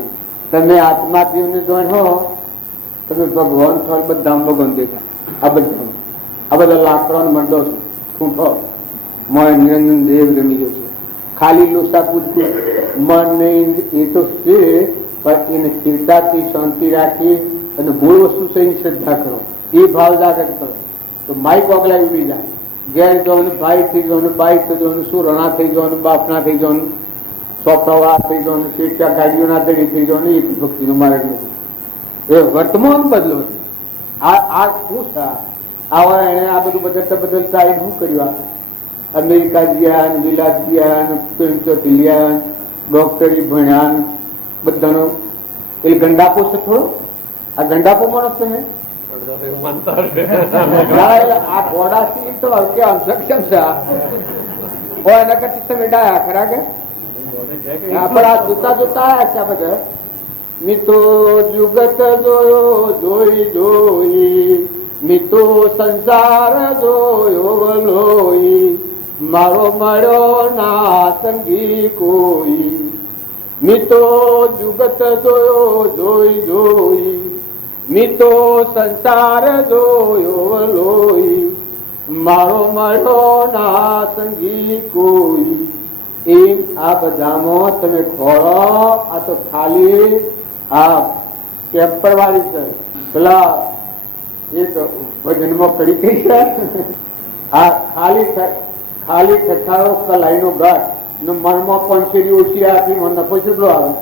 તમે આત્મા જીવને જોઈને હો તમે ભગવાન છો. બધા ભગવાન દેખાય. આ બધા લાકડાનો મંડો છે. ખૂંફો મોય નિરંજન દેવ રમી રહ્યો છે. ખાલી લોસા પૂછતું મન નહીં એ તો છે, પણ એને સ્થિરતાથી શાંતિ રાખી અને મૂળ વસ્તુ સહી શ્રદ્ધા કરો, એ ભાવ જાગૃત કરો તો માઇક ઓગલાઈ ઉડી જાય. ઘેર જવાનું, ભાઈ થઈ જવાનું, બાઈક થઈ જવાનું, શું રણા થઈ જવાનું, બાપના થઈ જવાનું, સોફ્ટવેર થઈ જવાનું, શેઠિયા ગાડીઓના દડી થઈ જવાનું, એ ભક્તિનો માર્ગ નથી. એ વર્તમાન બદલો છે. આ શું છે? આવા એને આ બધું બદલતા એને શું કર્યું? અમેરિકા ગયા, વિલાસ ગયા, ગયા, ડોક્ટરી ભણ્યા, બધાનો એ ગંડાપો છે થોડો. આ ગંડાપો માણસ તમે આ ઘોડાથી તો અસક્ષમ છે. એના કરતા તમે ડાયા ખરા કે પણ આ જોતા જોતા આવ્યા છે બધા. મિત્રો જુગત જોયો જોઈ જોઈ, મિત્રો સંસાર જોયો વલોઈ, મારો મળ્યો ના સંગી કોઈ. મિત્રો જુગત જોયો જોઈ જોઈ, મિત્રો સંસાર જોયો વલોઈ, મારો મળ્યો ના સંગી કોઈ. એમ આ બધામાં તમે ખોળો. આ તો ખાલી આ પેપર વાળી છે. પેલા એક ભજનમાં કરી કઈ છે, આ ખાલી ઠઠારો કલાઈનો ગાંઠ મનમાં પણ શેરી ઓછી આપી નફો કેટલો આવે?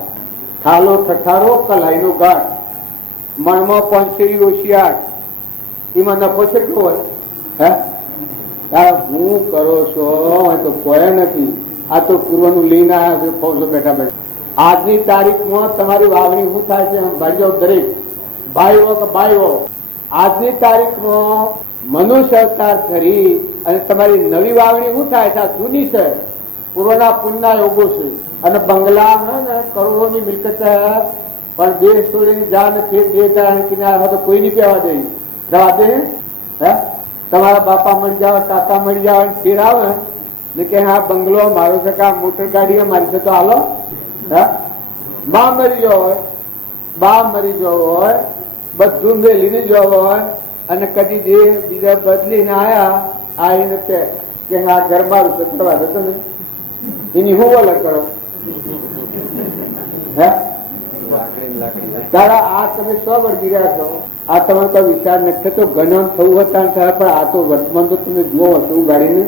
ખાલો ઠઠારો કલાઈનો ગાંઠ મનમાં પણ શેરી ઓછી આઠ, એમાં નફો કેટલો હોય? હે હું કરો છો તો કોઈ નથી. આ તો પૂર્વનું લઈને આવ્યા છે ફોજો બેઠા બેઠા. આજની તારીખમાં તમારી વાવણી શું થાય છે ભાઈઓ, દરેક ભાઈઓ કે ભાઈઓ, આજની તારીખમાં મનુષ્ય અવતાર કરી અને તમારી નવી વાવણી શું થાય છે? આ જૂની છે, પૂર્વના પુણ્યના યોગો છે. અને બંગલા ને કરોડોની મિલકત પણ દેશ છોડીને જા નથી, બે કિનારા તો કોઈ નહીં કહેવા દે. જવા દે હે? તમારા બાપા મળી જાવ, કાકા મળી જાવ, ફેર આવે ને કે હા બંગલો મારો છે, કે મોટર ગાડીઓ મારી છે તો હાલો. બા મરી ગયો હોય, બા મરી ગયો હોય, બધું મેલીને જવો હોય અને કદી જે બીજા બદલીને આવીને કે આ ઘર મારું છે કરવા દો ને, એની હું અલગ કરો. હે તારા આ તમે સો વળગી રહ્યા છો. આ તમારો કોઈ વિચાર નથી થતો. ગણન થવું હતા થાય, પણ આ તો વર્તમાન તો તમે જુઓ હતું ગાડીને.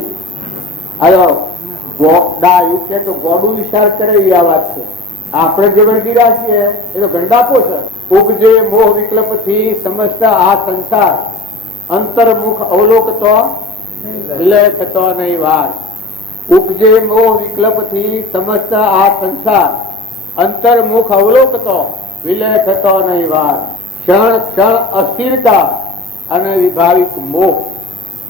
ગોડું વિચાર કરે એવી આ વાત છે. આપણે જે વળગી રહ્યા છીએ એ તો ગંડાપો છે. ઉપજે મોહ વિકલ્પ થી સમસ્ત આ સંસાર, અંતર્મુખ અવલોકતો વિલય થતો નહીં વાર. ઉપજે મોહ વિકલ્પ થી સમસ્ત આ સંસાર, અંતર્મુખ અવલોકતો વિલય થતો નહીં વાર. ક્ષણ ક્ષણ અસ્થિરતા અને વિભાવિક મોહ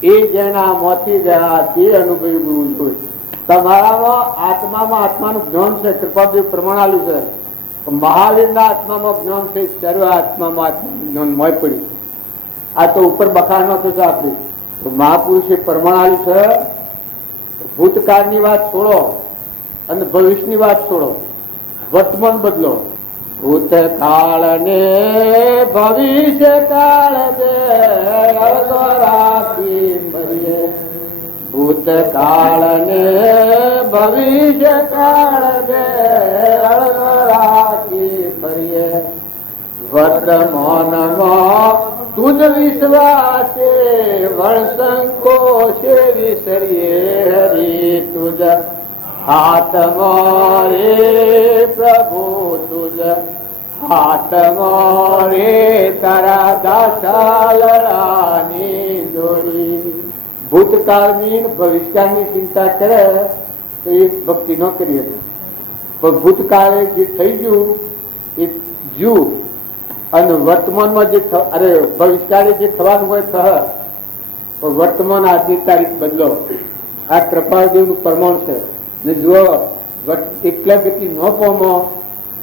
એ જેના મોથી ગયા તે અનુભવી ગુરુ જોઈએ. તમારામાં આત્મામાં આત્માનું જ્ઞાન છે, કૃપાદેવ પ્રમાણ આલ્યું છે. મહાવીરના આત્મામાં જ્ઞાન છે, સર્વ આત્મામાં આત્માનું જ્ઞાન મોય પડ્યું. આ તો ઉપર બખાનો થશે આપણે. તો મહાપુરુષે પ્રમાણ આલ્યું છે. ભૂતકાળની વાત છોડો અને ભવિષ્યની વાત છોડો, વર્તમાન બદલો. ભૂતકાળ ને ભવિષ્ય કાળ દે રાખી મરીએ, ભૂતકાળ ને ભવિષ્ય કાળ દે રાખી ફરીએ. વર્તમાનમાં તુજ વિશ્વાસે વણસંકોશે વિસરીએ. હરી તુજ હાથમાં રે પ્રભુ, તુજ હાથમાં રે તારા દાસાલરાની જોડી. ભૂતકાળની ભવિષ્યકાળની ચિંતા કરે તો એ ભક્તિ ન કરી શકે. પણ ભૂતકાળે જે થઈ ગયું એ જ્યું અને વર્તમાનમાં જે ભવિષ્યકાળે જે થવાનું હોય થશે. પણ વર્તમાન આજની તારીખ બદલો. આ કૃપાદેવનું પ્રમાણ છે. ને જુઓ એકલા ગતિ ન પામો.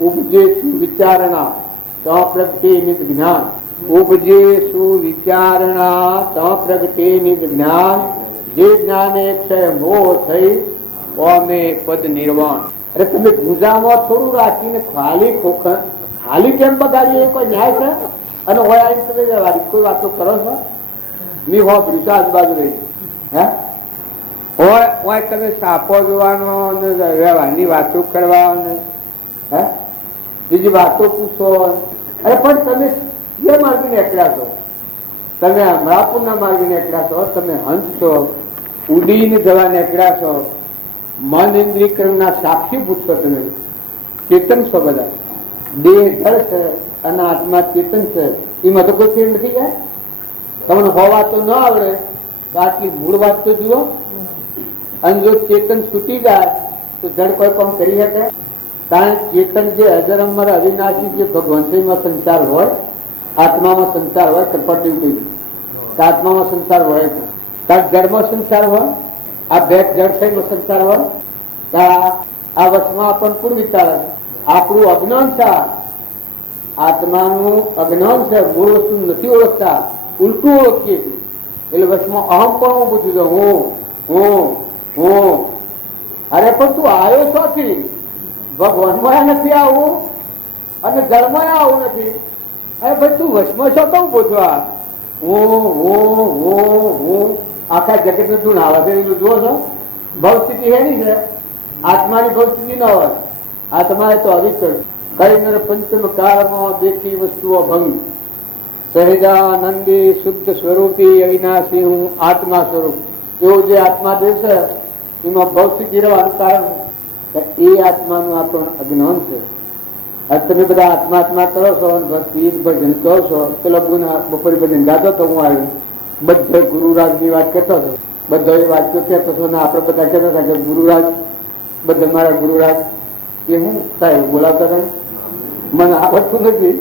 ઉપજે સુવિચારણા તો પ્રગટે નિજ જ્ઞાન. ઉપજે સુવિચારણા તો પ્રગટે નિજ જ્ઞાન. જે જ્ઞાને ક્ષય મોહ થઈ ઓમે પદ નિર્વાણ. અરે તમે ગુજામાં થોડું રાખીને ખાલી કેમ બગાડીએ? કોઈ ન્યાય છે? અને હોય તમે કોઈ વાતો કરો છો? મી હો બ્રિજ આજુબાજુ રહી હે હોય તમે સાપો જોવાનો ને વ્યવહારની વાતો કરવા ને હે બીજી વાતો પૂછો. અરે પણ તમે જે માર્ગે નીકળ્યા છો, તમે અમરાપુરના માર્ગે નીકળ્યા છો, તમે હંસ છો, ઉડીને જવા નીકળ્યા છો, મન ઇન્દ્રિયકરણના સાક્ષી પૂછશો, તમે ચેતન છો, બધા દેહ જળ છે અને આત્મા ચેતન છે, એમાં તો કોઈ ફેર નથી જાય. તમને હોવા તો ન આવડે તો આટલી મૂળ વાત તો જુઓ. અને જો ચેતન છૂટી જાય તો જળ કોઈ કામ કરી શકે? કારણ ચેતન જે અજર અમર અવિનાશી જે ભગવંશીમાં સંસાર હોય, આત્મામાં સંસાર હોય, કપટ એવું કહ્યું આત્મામાં સંસાર હોય, કારણ જળમાં સંસાર હોય, આ બે જળ થઈમાં સંસાર હોય, આ વચમાં આપણને કોણ વિચારે? આપણું અજ્ઞાન છે, આત્માનું અજ્ઞાન છે, મૂળ વસ્તુ નથી ઓળખતા, ઉલટું ઓળખીએ છીએ. એટલે વચમાં અહમ પણ ઉભું થયું, હું. અરે પણ તું આવ્યો શોથી? ભગવાનમાં નથી આવું અને જળમાં આવું નથી. અરે ભાઈ તું વચમાં છો તો ઉભો છો? આ હું આખા જગત ને તું નાવા છે જુઓ છો. ભવ સ્થિતિ હેની છે, આત્માની ભવ સ્થિતિ ન હોય. આત્મા તો અવિચળ કઈ પંચમ કાળમાં દેખી વસ્તુઓ ભંગ સહેજાનંદી શુદ્ધ સ્વરૂપી અવિનાશી હું આત્મા સ્વરૂપ. એવું જે આત્મા દેશ છે એમાં ભૌતિક રહેવાનું કારણ એ આત્માનું આપણું અજ્ઞાન છે. તમે બધા આત્મા કરો છો, ભક્તિ ભજન કરો છો. પેલો બપોરે ભજન ગાતો તો હું આવ્યો, બધા ગુરુરાજ ની વાત કરતો હતો, બધા એ વાક્યો કહેતો હતો ને આપણે બધા કહેતા હતા કે ગુરુરાજ, બધા મારા ગુરુરાજ એ હું સાહેબ બોલાવતા હતા, મને આવડતું નથી.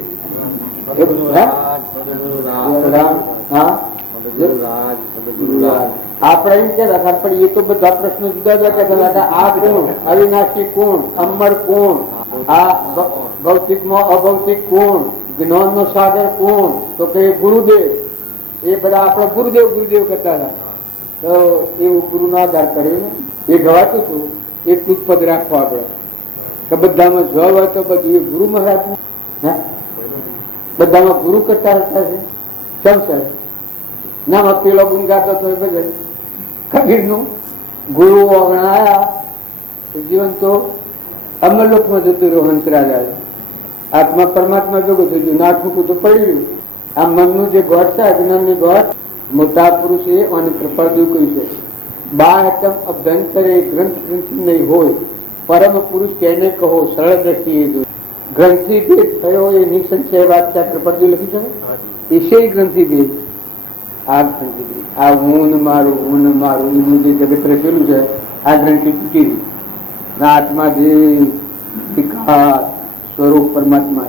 આપણે એમ કહેતા હતા પણ એ તો બધા પ્રશ્નો જુદા જુદા કહેતા હતા. આ કોણ? અવિનાશી કોણ? અમર કોણ? આ ભૌતિકમાં અભૌતિક કોણ? જ્ઞાન નો સાગર કોણ? તો કે ગુરુદેવ. એ બધા આપણે ગુરુદેવ ગુરુદેવ કરતા હતા. તો એવું ગુરુ નો આધાર કર્યો એ ગવાતું હતું. એટલું જ પદ રાખવું આપણે કે બધામાં જવાબ હોય તો બધું એ ગુરુ મહારાજ બધામાં ગુરુ કરતા હતા છે. કેમ સર ના પેલો ગુણ ગાતો હતો એ બધા કબીર નું ગુરુ ઓગણાયા જીવન તો અમરલોકમાં જતું રહ્યો. હંસરાજ આત્મા પરમાત્મા ભેગું થઈ ગયું, નાટકું તો પડી ગયું. આ મનનું જે ગોઠ છે, અજ્ઞાનની ગોઠ, મોટા પુરુષ એ અને કૃપાળદેવ કહ્યું છે, બાહ્યતમ અભ્યંતરે ગ્રંથ ગ્રંથિ નહીં હોય, પરમ પુરુષ કેને કહો સરળ દ્રષ્ટિએ જો. ગ્રંથિ ભેદ થયો એ નિસંશય વાત છે. કૃપાળદેવ લખી છે એશે ગ્રંથિ ભેદ. આ ગ્રંથિ ભેદ, આ હું મારું એનું જે જગત રચેલું છે, આ ગ્રંથિ તૂટી ગઈ. આત્મા જે વિકાસ સ્વરૂપ પરમાત્મા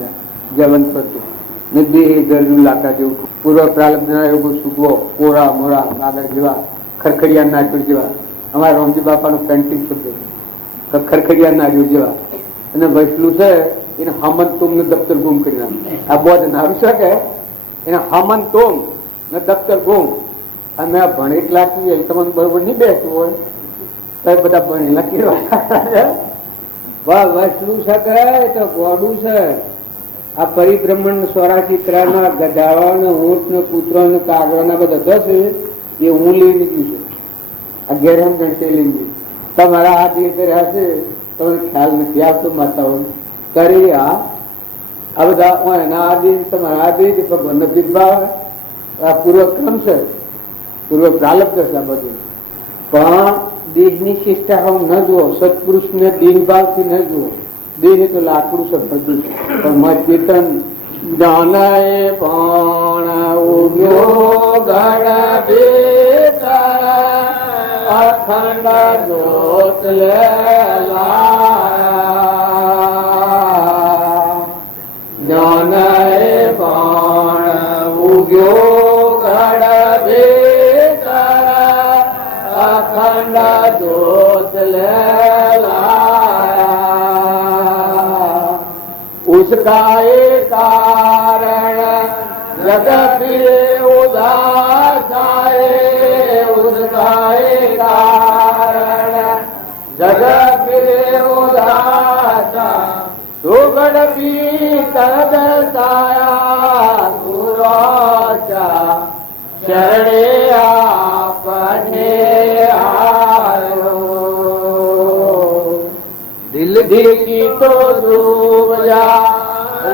જવંત હતું ને દેહ જળનું લાકડા જેવું પૂર્વ પ્રારબ્ધના યોગો સુગવો કોરા મોરા આગળ જેવા ખરખડિયા નાચોડ જેવા. અમારા રોમજી બાપાનું પેન્ટિંગ શબ્દ છે ખરખડિયા નાચોડ જેવા. અને વૈષ્ણુ છે એને હમંતોમ ને દફતર ગુમ કરી નાખ્યું. આ બોધ નારું છે કે એને હમંતોમ ને દફતર ગુમ. અને મેં ભણેલા તમને બરોબર નહીં બેસતું હોય તો બધા ભણેલા કેવા વૈષ્ણુ છે કે તો ગોડું છે. આ પરિભ્રમણ 84 ના ગધાડા ને ઊંટ ને કૂતરો ને કાગડા ના બધા છે એ હું લઈ લીધું છે. આ ગેરમ ગણશે લઈ લીધું. તમારા આ જે કર્યા છે તમને ખ્યાલ નથી આવતો. માતાઓ કરી આ બધા એના આદિ તમારા આદિ ભગવાન નો દીભાવ આ પૂર્વક્રમ છે, પૂર્વ પ્રાલબ્ધ છે. આ બધું પણ દેહની શિષ્ટા હું ન જુઓ, સત્પુરુષ ને દેહ ભાવથી ન જુઓ. દેહ તો લાકડું છે બધું, પણ ચેતન જાનાય પણ ઉગ્યો ગણ બેટા અખંડ જ્યોત જાનાય પણ ઉગ્યો ગણ બેટા અખંડ જ્યોત उसका एक कारण जगत उदासाए, उसका एक कारण जगत उदासा सुगढ़ पीतर दर्शाया सुराचा शरणे आपने आर દીકી તો ડૂબજા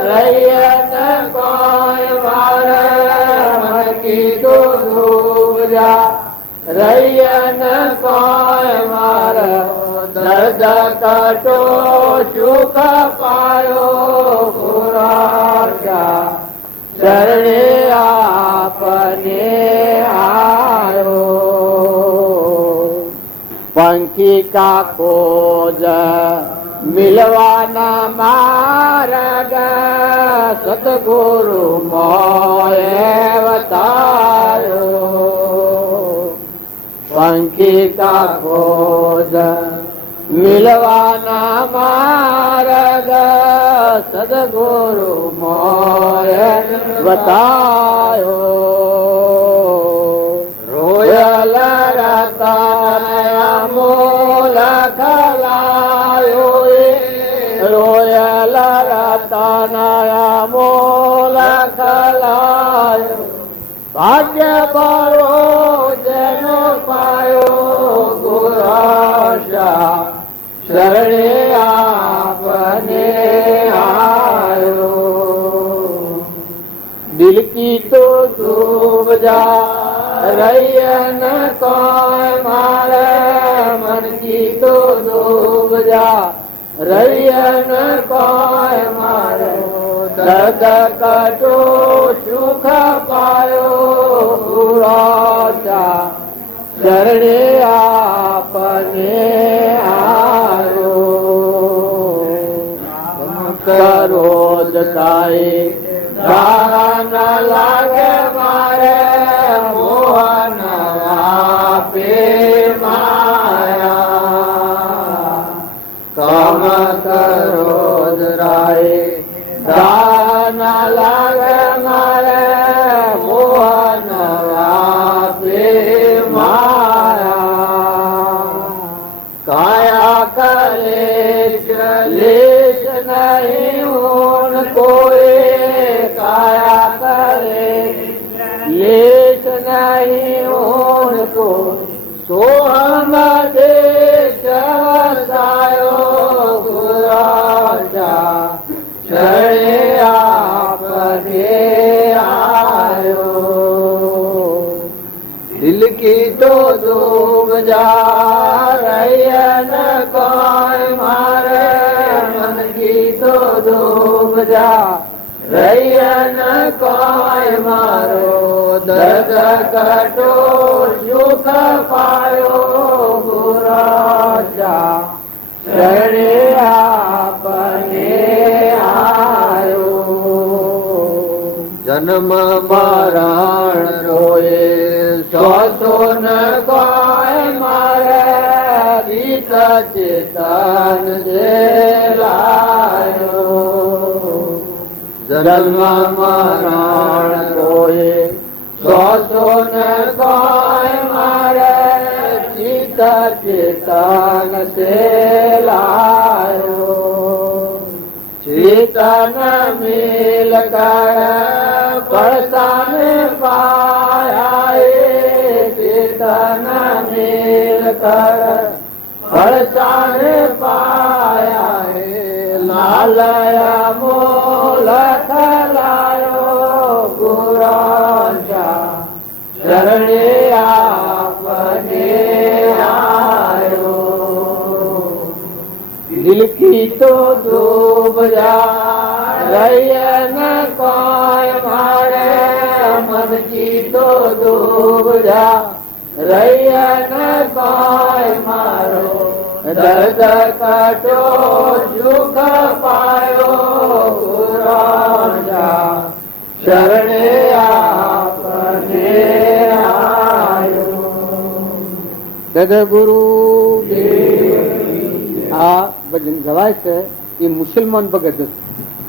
રૈયન કોઈ મારે મન કીધું ડૂબજા રૈયન કોઈ મારે દર્દ કટો સુખ પાયો પુરાજા શરણે આપને આયો પંખી કાકો જ મિલવાના માર્ગ સતગુરુ મોએ બતાયો પંખી કાકો જ મિલવાના માર્ગ સદગુરુ મોએ બતાયો રોયલ રતન અમૂલ ખલાયો રોયલ રતન અમૂલ ખલાયો ભાગ્ય બળો જેનો પાયો ગુરાશા શરણે આપને આયો દિલ કી તો ડૂબ જા રૈયન કોઈ મારે મન કી તો ડૂબ જા રૈયન કોઈ મારે દર્દ કટો સુખ પાયો પુરાજા શરણે આપને આયો કરોજ કાય દાન લાગે મારે મોહન આપે માયા કામ કરોજ રાય દાન લાગે મારે મોહન આપે માયા કાયા કરે લેશ નહીં ઉન કોઈ કાયા કરે લેશ નહીં ઉન કોઈ સોહમ દેશ વસાયો ગુરાજા શરણે આપને આયો દિલ કી તો ડૂબ જા રૈયન કોઈ મારે મન કી તો ડૂબ જા રૈયન કોઈ મારો દર્દ કટો સુખ પાયો ગુરાજા શરણે આપને આયો જન્મ મરણ રોએ સોસો ન કોઈ મારે ગીત ચેતન જેલાયો જન્મ મરણ રોએ સોસો ન કોઈ મારે ચિત ચેતન જેલાયો ચેતન મિલ કર પરસાન પાયા ચેતન મિલ કર પરસાન પાયા લાલયા મોલ ખલાયો ગુરાજા શરણે આપને આયો દિલ કી તો ડૂબ જા રૈયન કોઈ મારે મન કી તો ડૂબ જા રૈયન કોઈ મારો દર્દ કટો સુખ પાયો ગુરાજા શરણે આપને આયો સદગુરુ આ ભજન ગવાય છે એ મુસલમાન ભગત હતું.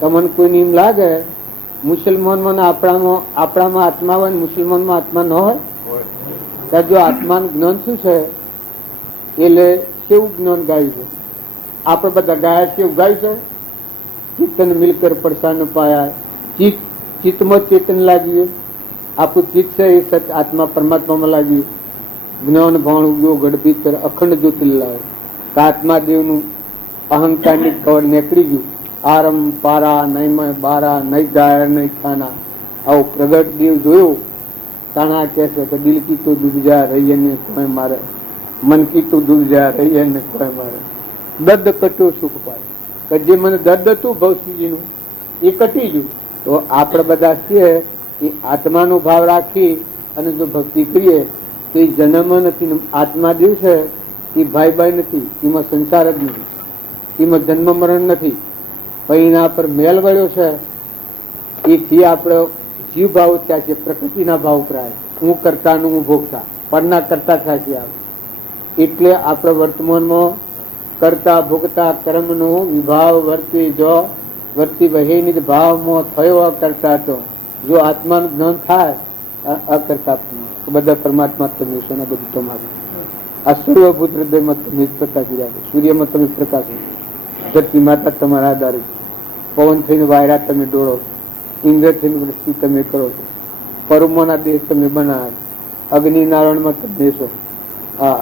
તમને કોઈને એમ લાગે મુસલમાનમાં આપણામાં આત્મા હોય મુસલમાનમાં આત્મા ન હોય ત્યારે જો આત્માનું જ્ઞાન શું છે એટલે કેવું જ્ઞાન ગાયું છે આપણે બધા ગાયા છે એવું ગાયું છે ચિત્તન મિલકર પડસાન પાયા ચિત્તમાં ચેતન લાગ્યું આપણું ચિત્ત છે એ સચ આત્મા પરમાત્મામાં લાગ્યું જ્ઞાન ભાણ ઉગ્યો ગઢ ભીતર અખંડ જ્યોતિ લાવ્યો આત્મા દેવનું અહંકારની કવર નીકળી ગયું. આરમ પારા નહીં બારા નહીં ગાય નહીં ખાના, આવું પ્રગટ દેવ જોયું. તાણા કહે છે કે દિલ કી તો દૂધ જા રહી ને કોઈ મારે, મન કી તો દૂધ જા રહી ને કોઈ મારે, દર્દ કટ્યું સુખ પાય. કે જે મને દર્દ હતું ભવશ્રીજીનું એ કટી ગયું. તો આપણે બધા છીએ એ આત્માનો ભાવ રાખી અને જો ભક્તિ કરીએ તો એ જન્મ નથી. આત્મા દેવ છે એ ભાઈ ભાઈ નથી, એમાં સંસાર જ નથી, એમાં જન્મ મરણ નથી. એના પર મેલ વળ્યો છે એથી આપણે જીવ ભાવ થયા છે, પ્રકૃતિના ભાવ કરાય. હું કરતા હું ભોગતા પરના કરતા થયા છે. એટલે આપણે વર્તમાનમાં કરતા ભોગતા કર્મનો વિભાવ વર્તી જો વર્તી વહેની ભાવમાં થયો કરતા તો જો આત્માનું જ્ઞાન થાય અકર્તા બધા પરમાત્મા તમે છો ને બધું તમારું. આ સર્વભૂત હૃદયમાં તમે પ્રકાશી રાખો, સૂર્યમાં તમે પ્રકાશો, ધરતી માતા તમારા આધારે, પવન થઈને વાયરા તમે ડોળો, ઇન્દ્ર થઈને વૃષ્ટિ તમે કરો છો, પરુમોના દેશ તમે બનાવો, અગ્નિ નારાયણમાં તમે છો, આ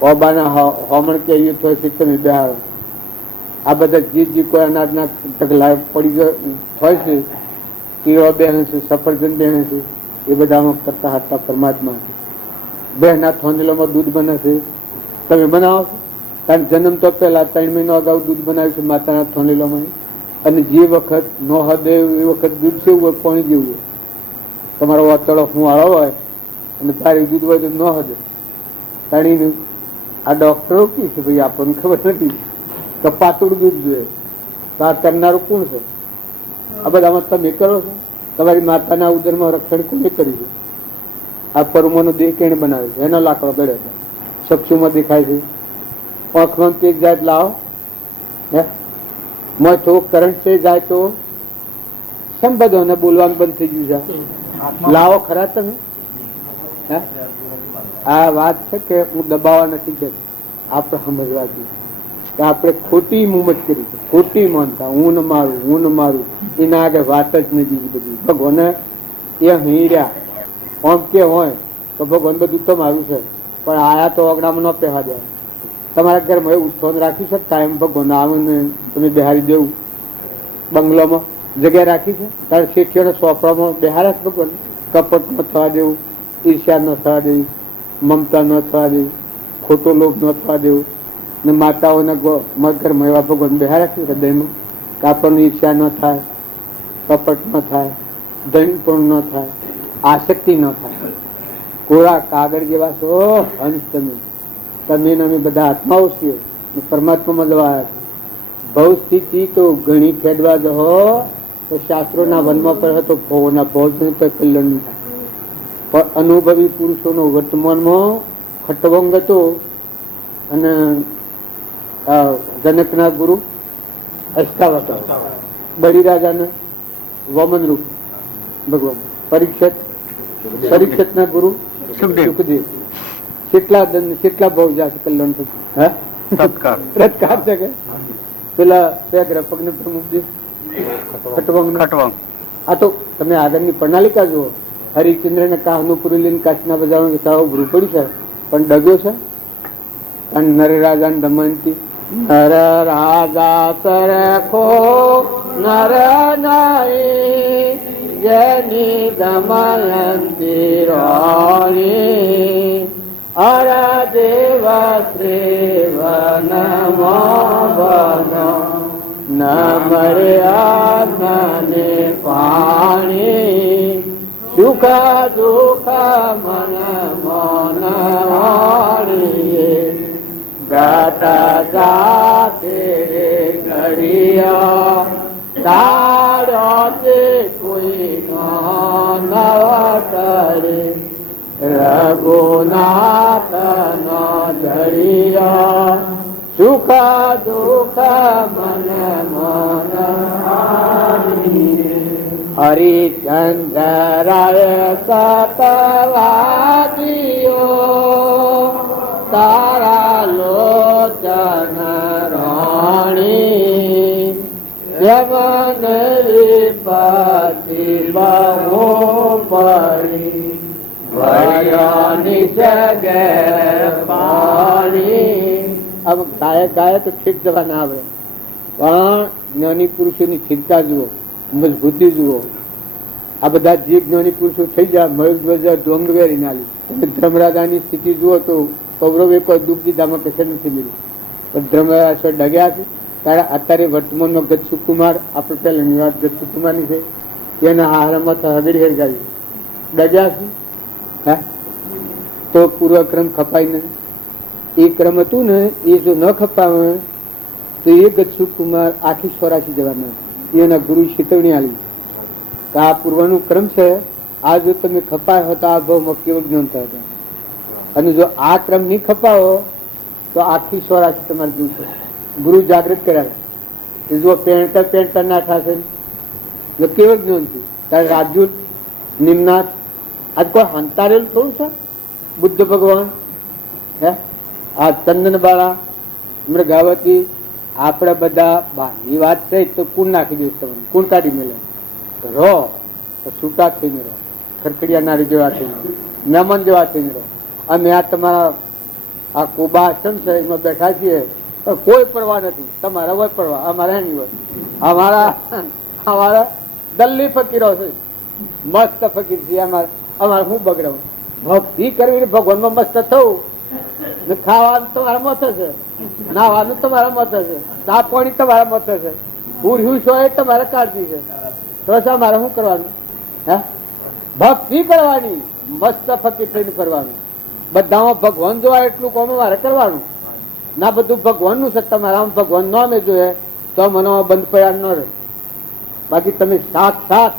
ઓબાના હોમણ કે યુદ્ધ હોય છે તમે બેહારો. આ બધા જે કોઈ અનાજના ઢગલા પડી હોય છે, કીડો બેહે છે, સફરજન બેહે છે, એ બધામાં કરતા હતા પરમાત્મા. બહેના થોંજલોમાં દૂધ બને છે, તમે બનાવો છો. કારણ જન્મ તો પહેલા 3 મહિના અગાઉ દૂધ બનાવ્યું છે માતાના થોંજલોમાં. અને જે વખત નો હદે એ વખત દૂધ કેવું હોય, પાણી જેવું હોય. તમારો વાતળો હું આવો હોય અને તારી દૂધ હોય તો ન હદે તાણીને. આ ડોક્ટરો કે છે ભાઈ આપણને ખબર નથી કે પાતળું દૂધ જોઈએ, તો આ કરનારું કોણ છે? આ બધામાં તમે કરો છો. તમારી માતાના ઉદરમાં રક્ષણ કોને કર્યું છે? આ પરમોનો દેહ કેણે બનાવ્યો છે? એનો લાકડો ગળ્યો છે, ચક્ષુમાં દેખાય છે, આંખમાં તેજ જાય લાવો મોય થોડું કરંટ છે જાય તો સંબંધો ને બોલવાનું બંધ થઈ ગયું છે. લાવો ખરા તમે. આ વાત છે કે હું દબાવવા નથી કે આપણે સમજવા જોઈએ કે આપણે ખોટી મુમત કરી છે, ખોટી માનતા હું ન મારું એના આગળ વાત જ નહીં બીજી બધી. ભગવાને એ હીર્યા આમ કે હોય તો ભગવાન બધું તમારું છે, પણ આયા તો અગડામાં ન પહેવા દે. તમારા ઘરમાં એવું સ્થાન રાખ્યું છે કાયમ ભગવાન આવીને તમે બેહારી દેવું? બંગલોમાં જગ્યા રાખી છે? તારે શેઠીઓને સોંપડામાં બેહારા છે ભગવાન? કપટ ન થવા દેવું, ઈર્ષ્યા ન થવા દેવી, મમતા ન થવા દેવી, ખોટો લોભ ન થવા દેવું. ને માતાઓના ઘરમાં એવા ભગવાન બેહારા છે હૃદયમાં કે આપણને ઈર્ષ્યા ન થાય, કપટ ન થાય, ધન પણ ન થાય, આસક્તિ ન થાય. કોરા કાગળ જેવા છો હંસ તમે અમે બધા આત્માઓ છીએ, પરમાત્મામાં જવા ભવ સ્થિતિ તો ઘણી ખેડવા જહો તો શાસ્ત્રોના વનમાં પર હતો ભવોના ભોજ તો કલ્યાણ નહીં થાય. પણ અનુભવી પુરુષોનો વર્તમાનમાં ખટવંગ હતો. અને જનકના ગુરુ અષ્ટાવક્ર, બળીરાજાના વમન રૂપ ભગવાન, પરીક્ષિતના ગુરુ સુખદેવ. કેટલા ભાવ જશે કલ્યાણ રત્કાર છે કે પેલા પગને પ્રમુખ ખટવંગ. આ તો તમે આગળની પ્રણાલિકા જુઓ. હરિચંદ્ર ને કાહનુપુરી લઈને કાચના બજારમાં સાવ ભૂરું પડ્યું છે, પણ ડગ્યો છે. અને નર રાજા ને દમયંતી, નર રાજા સરખો નર નારી જેની દમયંતી રાણી, અર દેવા શ્રેવન મોહનો ન મર્યાદા ને પાણી, સુખ દુઃખ મન મન ગાતા જાતે ઘડિયા તારો તે કોઈ નવતરે, રઘુનાથ નો ધડિયા સુખ દુઃખ મન મન હરિચંદ્રાય સતવાદીઓ તારા લોચન રાણી, જમન પતિ બહુ પડી વયાની જગે પાણી, આમ ગાયક ગાયક ઠીક જવા ના આવડે, પણ જ્ઞાની પુરુષોની સ્થિરતા જુઓ, મજબૂતી જુઓ. આ બધા જે જ્ઞાની પુરુષો થઈ ગયા, મયુર ઢોંગ વેરી નાલી. તમે ધર્મરાજાની સ્થિતિ જુઓ તો કૌરવે કોઈ દુઃખ દીધામાં કશે નથી મળ્યું, પણ ધર્મરાજ ડગ્યા છે. ત્યારે અત્યારે વર્તમાનમાં ગચ્છુ કુમાર, આપણે પહેલાની વાત ગચ્છુ કુમારની છે, એના આહારમાં તો હગડી હેરગાવી ડગ્યા છે. હા, તો પૂર્વક્રમ ખપાય નહીં. એ ક્રમ હતું ને, એ જો ન ખપાવે તો એ ગચ્છુ કુમાર આખી સ્વરાશી જવાના. એના ગુરુ ચેતવણી આલી કે આ પૂર્વનું ક્રમ છે, આ જો તમે ખપાયો તો આ ભાવમાં કેવળ જ્ઞાન થાય હતા, અને જો આ ક્રમ નહીં ખપાવો તો આખી સ્વરાશી તમારે દૂર થશે. ગુરુ જાગૃત કર્યા જો પેણતા ના થશે જો કેવળ જ્ઞાન થયું. ત્યારે રાજુ નિમનાથ આજ કોઈ હંતારેલું થોડું છે. બુદ્ધ ભગવાન, હે આ ચંદન બાળા, મૃગાવતી, આપડે બધા બહારની વાત છે તો કુણ નાખી દઈશ તમને, કુણ કાઢી મેલે રહો તો છૂટા થઈને રહો, ખરખડિયા નારી જેવા થઈને રહો, મહેમાન જેવા થઈને રહો. અમે આ તમારા આ કોબા આશ્રમ છે એમાં બેઠા છીએ, પણ કોઈ પરવા નથી. તમારા હોય પરવા, અમારા એની હોય. અમારા દલ્લી ફકીરો છે, મસ્ત ફકીર છે. અમારે શું બગડવું? ભક્તિ કરવી, ભગવાનમાં મસ્ત થવું, ખાવાનું તમારા મથે છે, નાવાનું તમારા મથે છે, ચા પાણી તમારા મથે છે, પૂર્યું છો એ તમારે કાળજી છે. તો મારે શું કરવાનું? હે, ભક્તિ કરવાની, મસ્ત ફકીર થઈને કરવાનું. બધામાં ભગવાન જોવા એટલું કોમ મારે કરવાનું. ના બધું ભગવાન નું છે, તમારા આમ ભગવાન નો અમે જોઈએ તો મને બંધ પડ્યા ન રહે. બાકી તમે સાક્ષાત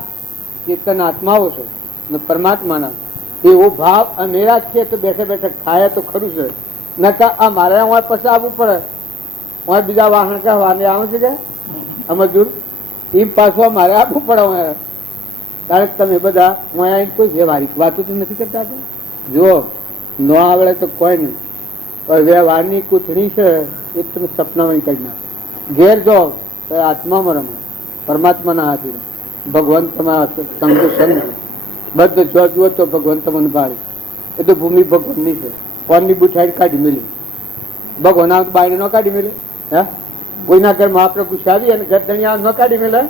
ચેતન આત્માઓ છો ને પરમાત્માના, એવો ભાવ અમેરા છે તો બેઠે બેઠે ખાય તો ખરું છે. નકા આ મારે પછી આવવું પડે, બીજા વાહન વાહને આવે છે કે મજૂર એમ પાછું મારે આપવું પડે. કારણ કે તમે બધા કોઈ વ્યવહારિક વાતો તો નથી કરતા. જો ન આવડે તો કોઈ નહીં, પણ વ્યવહારની કૂથણી છે એ તમે સપનામાં કરી નાખો. ઘેર જો તો આત્મામાં રમો, પરમાત્માના હાથી રમો. ભગવાન તમારા સંતો સંગ બધું જો જુઓ તો ભગવાન તમને ભારે. એ તો ભૂમિ ભગવાનની છે. કોણની બુઠાઈ કાઢી મેલી, ભગવાન બાયને ન કાઢી મેલે. હે, કોઈના ઘર મહાપ્રભુ આવી અને ઘર ધણિયા ન કાઢી મેલે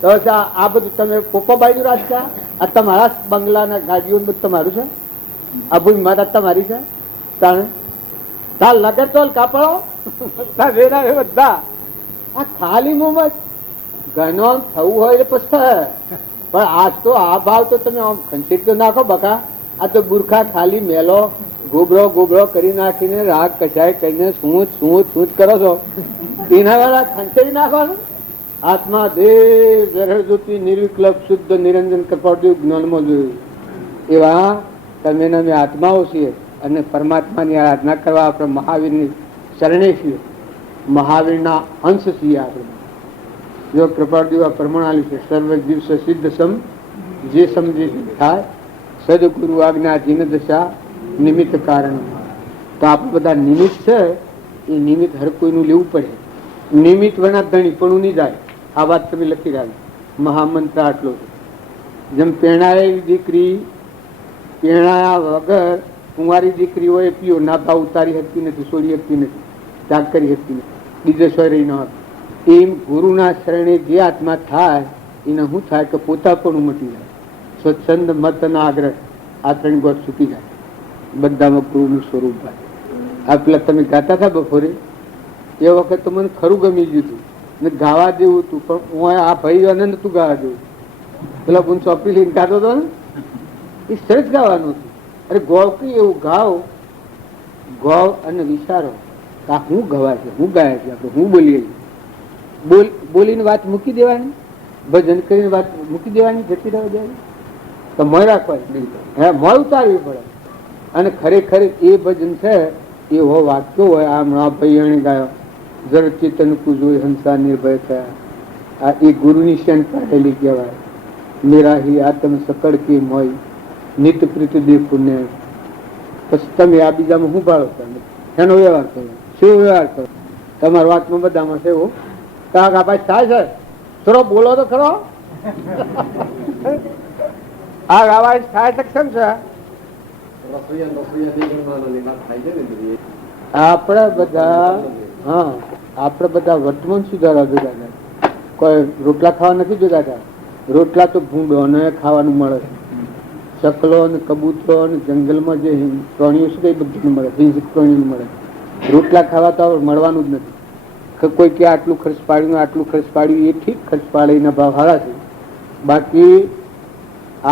તો આ બધું તમે પોપાબાઈ રાજ છે. આ તમારા બંગલાના ગાડીઓ બધું તમારું છે. આ ભૂમિ માતા તમારી છે. તાલ નગર તોલ કાપડો બધા આ ખાલી મોમાં ઘનો થવું હોય પછી. પણ આજ તો આ ભાવ તો તમે આમ ખંચીત તો નાખો બકા. આ તો બુરખા ખાલી મેલો ગોબરો કરી નાખીને રાગ કચાય કરીને સૂચ કરો છો. એના વાળા ખંચેરી નાખવાનું. આત્મા દેવ જરળ જ્યોતિ નિર્વિકલ્પ શુદ્ધ નિરંજન કપાળદેવ જ્ઞાનમાં જોયું એવા તમે અમે આત્માઓ છીએ અને પરમાત્માની આરાધના કરવા આપણે મહાવીરની શરણે છીએ, મહાવીરના અંશ છીએ આપણે. જો કૃપાળદેવ આ પ્રમાણાલી છે, સર્વ દિવસ સિદ્ધ સમ જે સમજે થાય સદગુરુ આજ્ઞા જીન દશા નિમિત્ત કારણ. તો આપણે બધા નિમિત્ત છે, એ નિમિત્ત હર કોઈનું લેવું પડે. નિમિત્ત વના ધણી પણ નહીં જાય. આ વાત તમે લખી રહ્યા. મહામંત્ર આટલો છે. જેમ પેણાયેલી દીકરી પેણાયા વગર કુંવારી દીકરી હોય પીઓ ના ભાવ ઉતારી શકતી નથી, છોડી શકતી નથી, ત્યાગ કરી શકતી નથી, બીજે સોય ન હતી. એમ ગુરુના શરણે જે આત્મા થાય એને શું થાય કે પોતા પણ મટી જાય. સ્વચ્છંદ મત અને આગ્રહ આ ત્રણ ગોઠ છૂટી જાય. બધામાં ગુરુનું સ્વરૂપ ભાઈ. આ પેલા તમે ગાતા હતા બપોરે એ વખત તો મને ખરું ગમી ગયું હતું ને ગાવા જેવું હતું, પણ આ ભાઈ આનંદ તું ગાવા જેવું. પેલા હું ચોપડી લઈને ગાતો હતો ને એ સરસ ગાવાનું હતું. અરે ગોળ કઈ એવું ગાવ, ગોળ અને વિચારો આ હું ગવાય છે, હું ગાય છે, આપણે હું બોલીએ. બોલીને વાત મૂકી દેવાની, ભજન કરીને વાત મૂકી દેવાની, જતી રહેવા દેવાની. તો મોય રાખવાની, હે મોય ઉતારવી પડે. અને ખરેખર એ ભજન છે એવો વાક્યો હોય. આમ આ ભાઈ એને ગાયો જળ ચેતન કુજોય હંસા નિર્ભય થયા. આ એ ગુરુની શેન પાડેલી કહેવાય. નિરાહી આત્મ સકળ કે મોય નિત પ્રીત દેખું ને. પછી તમે આ બીજામાં શું ભાડો એનો વ્યવહાર કરો. શું વ્યવહાર કરો? તમારા વાતમાં બધામાં છે એવું કાકા ભાઈ થાય છે. થોડો બોલો તો ખરો. આ અવાજ થાય સક્ષમ છે. આપણા બધા આપણે બધા વર્તમાન સુધારવા ભેગા થાય. કોઈ રોટલા ખાવા નથી ભેગા થાય. રોટલા તો ભૂંડો ને ખાવાનું મળે. ચકલો ને કબૂતરો ને જંગલમાં જે પ્રાણીઓ છે એ બધું મળે, હિંસક પ્રાણીઓ મળે. રોટલા ખાવા તો મળવાનું જ નથી. કોઈ કે આટલું ખર્ચ પાડ્યું આટલું ખર્ચ પાડ્યું, એ ઠીક ખર્ચ પાડે એના ભાવ સારા છે. બાકી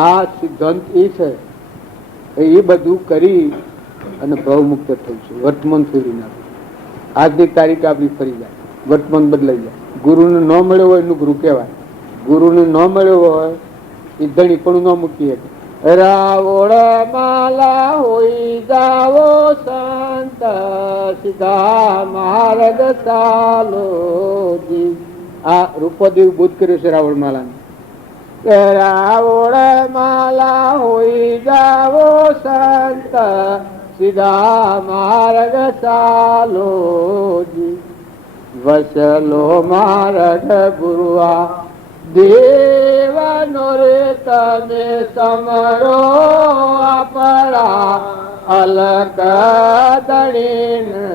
આ સિદ્ધાંત એ છે એ બધું કરી અને ભાવમુક્ત થયું છે. વર્તમાન ફેરવી નાખે. આજની તારીખ આપણી ફરી જાય, વર્તમાન બદલાઈ જાય. ગુરુને ન મળ્યો હોય એનું ગુરુ કહેવાય. ગુરુને ન મળ્યો હોય એ ધણી પણ ન મૂકી શકે. રાવોળ માલા હોઈ જાવો સંત સીધા માર્ગ ચાલો. આ રૂપદેવ બોધ કર્યો છે રાવળ માલાને. રાવોળ માલા હોઈ જાવો સંત સીધા માર્ગ ચાલો. વસલો માર્ગ ગુરુઆ દેવનો રે તમે સમરો આપણા અલગ દણીને.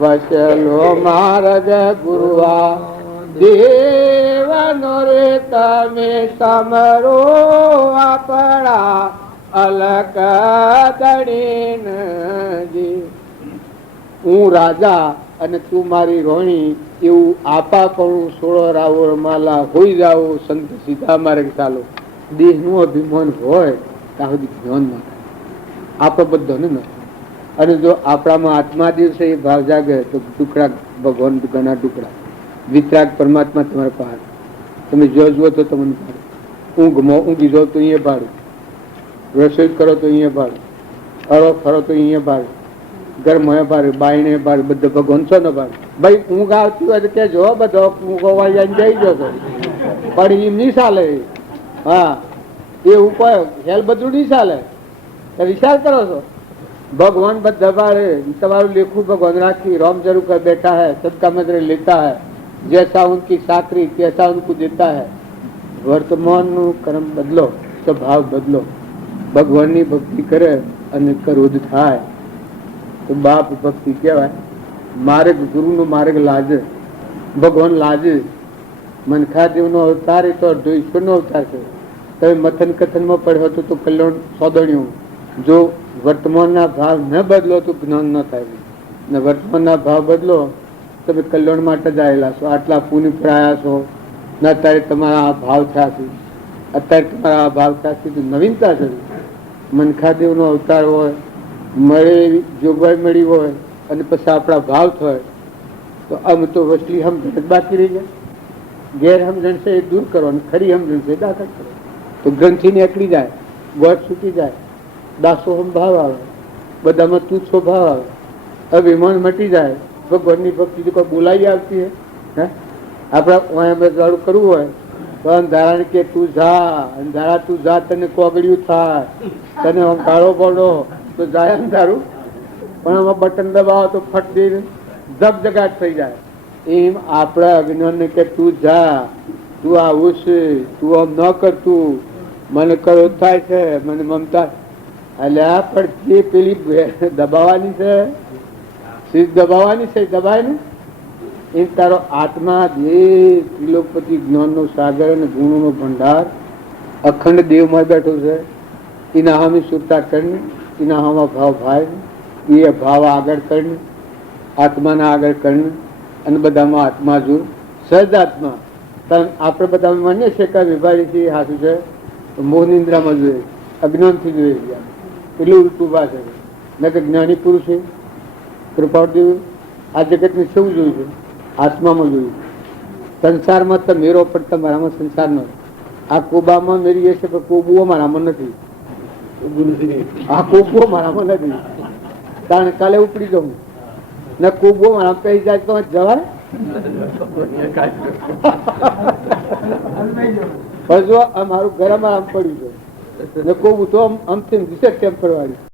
વસલો માર્ગ ગુરુઆ દેવનો રે તમે સમરો આપણા અલગ દણીને. હું રાજા અને તું મારી રોહિણી એવું આપા કરું સોળો રાવળ માલા હોઈ જાઓ સંત સીધા માર્ગ ચાલો. દેહનું અભિમાન હોય ત્યાં સુધી જ્ઞાન ન થાય. આપણો બધાને ન થાય. અને જો આપણામાં આત્મા દિવસે એ ભાવ જાગે તો ટુકડા ભગવાન ઘણા ટુકડા. વિતરાગ પરમાત્મા તમારા પાસે. તમે જો જુઓ તો તમને ભાડું. ઊંઘમાં ઊંઘી જાઓ તો અહીંયા ભાડું. રસોઈ કરો તો અહીંયા ભાડું. હરો ફરો તો અહીંયા ભાડું. ઘરમાં ભાડું, બાયણે ભાડું, બધા ભગવાન છો ને ભાડું. ભાઈ ઊંઘ આવતી હોય તો કે જો બધો ઊંઘ હોવાઈ જઈ ગયો તો પણ એમ નહીં ચાલે. હા એ ઉપર હેલ બધું નહીં ચાલે. વિચાર કરો છો भगवान दबाड़े तुम्हारू लेखू भगवान राखी राम जरूर कर बैठा है, सबका मदर लेता है, जैसा उनकी साकरी कैसा उनको देता है. वर्तमान कर्म बदलो, स्वभाव बदलो. भगवान की भक्ति करे અને ક્રોધ થાય તો બાપ ભક્તિ કહેવાય. માર્ગ ગુરુ નો માર્ગ લાજે, ભગવાન લાજે. મનખાદેવ નો અવતાર એ તો અર્ધો ઈશ્વર નો અવતાર છે. તમે મથન કથન માં પડ્યો હતો તો કલ્યાણ સોદણ્યું. જો વર્તમાનના ભાવ ન બદલો તો જ્ઞાન ન થાય. ને વર્તમાનના ભાવ બદલો તમે કલ્યાણ માટે જ આવેલા છો. આટલા પુણ્ય પ્રયા છો ને અત્યારે તમારા આ ભાવ થયા છે. અત્યારે તમારા આ ભાવ થયા છે તો નવીનતા છે. મનખાદેવ નો અવતાર હોય, મળે એવી જોગવાઈ મળી હોય અને પછી આપણા ભાવ થાય તો આમ તો વસલી સમજણ જ બાકી રહી જાય. ગેરસમજણ છે એ દૂર કરો અને ખરી સમજણ છે એ દાખલ કરો તો ગ્રંથિ નીકળી જાય, ગોઠ છૂટી જાય, દાસોહમ ભાવ આવે, બધામાં તુચ્છો ભાવ આવે, અભિમાન મટી જાય. ભગવાનની ભક્તિ તો કોઈ બોલાવી આવતી હે? આપણા વાળું કરવું હોય તો અંધારા કે તું જા, અંધારા તું જા, તને કોગળ્યું થાય, તને કાળો પડો તો જાય અંધારું. પણ આમાં બટન દબાવો તો ફટ દઈને જગજગાટ થઈ જાય. એમ આપણા અજ્ઞાનને કે તું જા, તું આવું છે, તું આમ ન કરતું, મને ક્રોધ થાય છે, મને મમતા. અલ્યા પણ જે પેલી દબાવવાની છે, સીધ દબાવવાની છે, દબાય ને એ તારો આત્મા જે ત્રિલોકપતિ જ્ઞાનનો સાગર અને ગુણોનો ભંડાર અખંડ દેવમાં બેઠો છે. એના હામી સુરતા કરીને, એના હામાં ભાવ ભાઈ, એ ભાવ આગળ કરીને, આત્માના આગળ કરીને અને બધામાં આત્મા જોર સહજ આત્મા. કારણ આપણે બધા માનીએ છીએ કે વિભાગી હાથું છે મોહ નિંદ્રામાં જોઈએ, અજ્ઞાનથી જોઈએ. એટલું ઉલટું ભાષે ન કે જ્ઞાની પુરુષ છે કૃપાદેવ આ જગતને શું જોયું છે? આત્મામાં જોયું. સંસારમાં તો મેરો પણ તમારામાં સંસાર ન. આ કોબામાં મેરી એ છે પણ કોબુઓ મારામાં નથી. આ કોબુઓ મારામાં નથી. કારણ કાલે ઉપડી જાઉં ને કોબુઓ મારા કહી જાય તો જવાય. પણ જો આ મારું ઘરમાં આમ પડ્યું છે ને કોબું તો આમથી દિશે ટેમ્પરવાળી.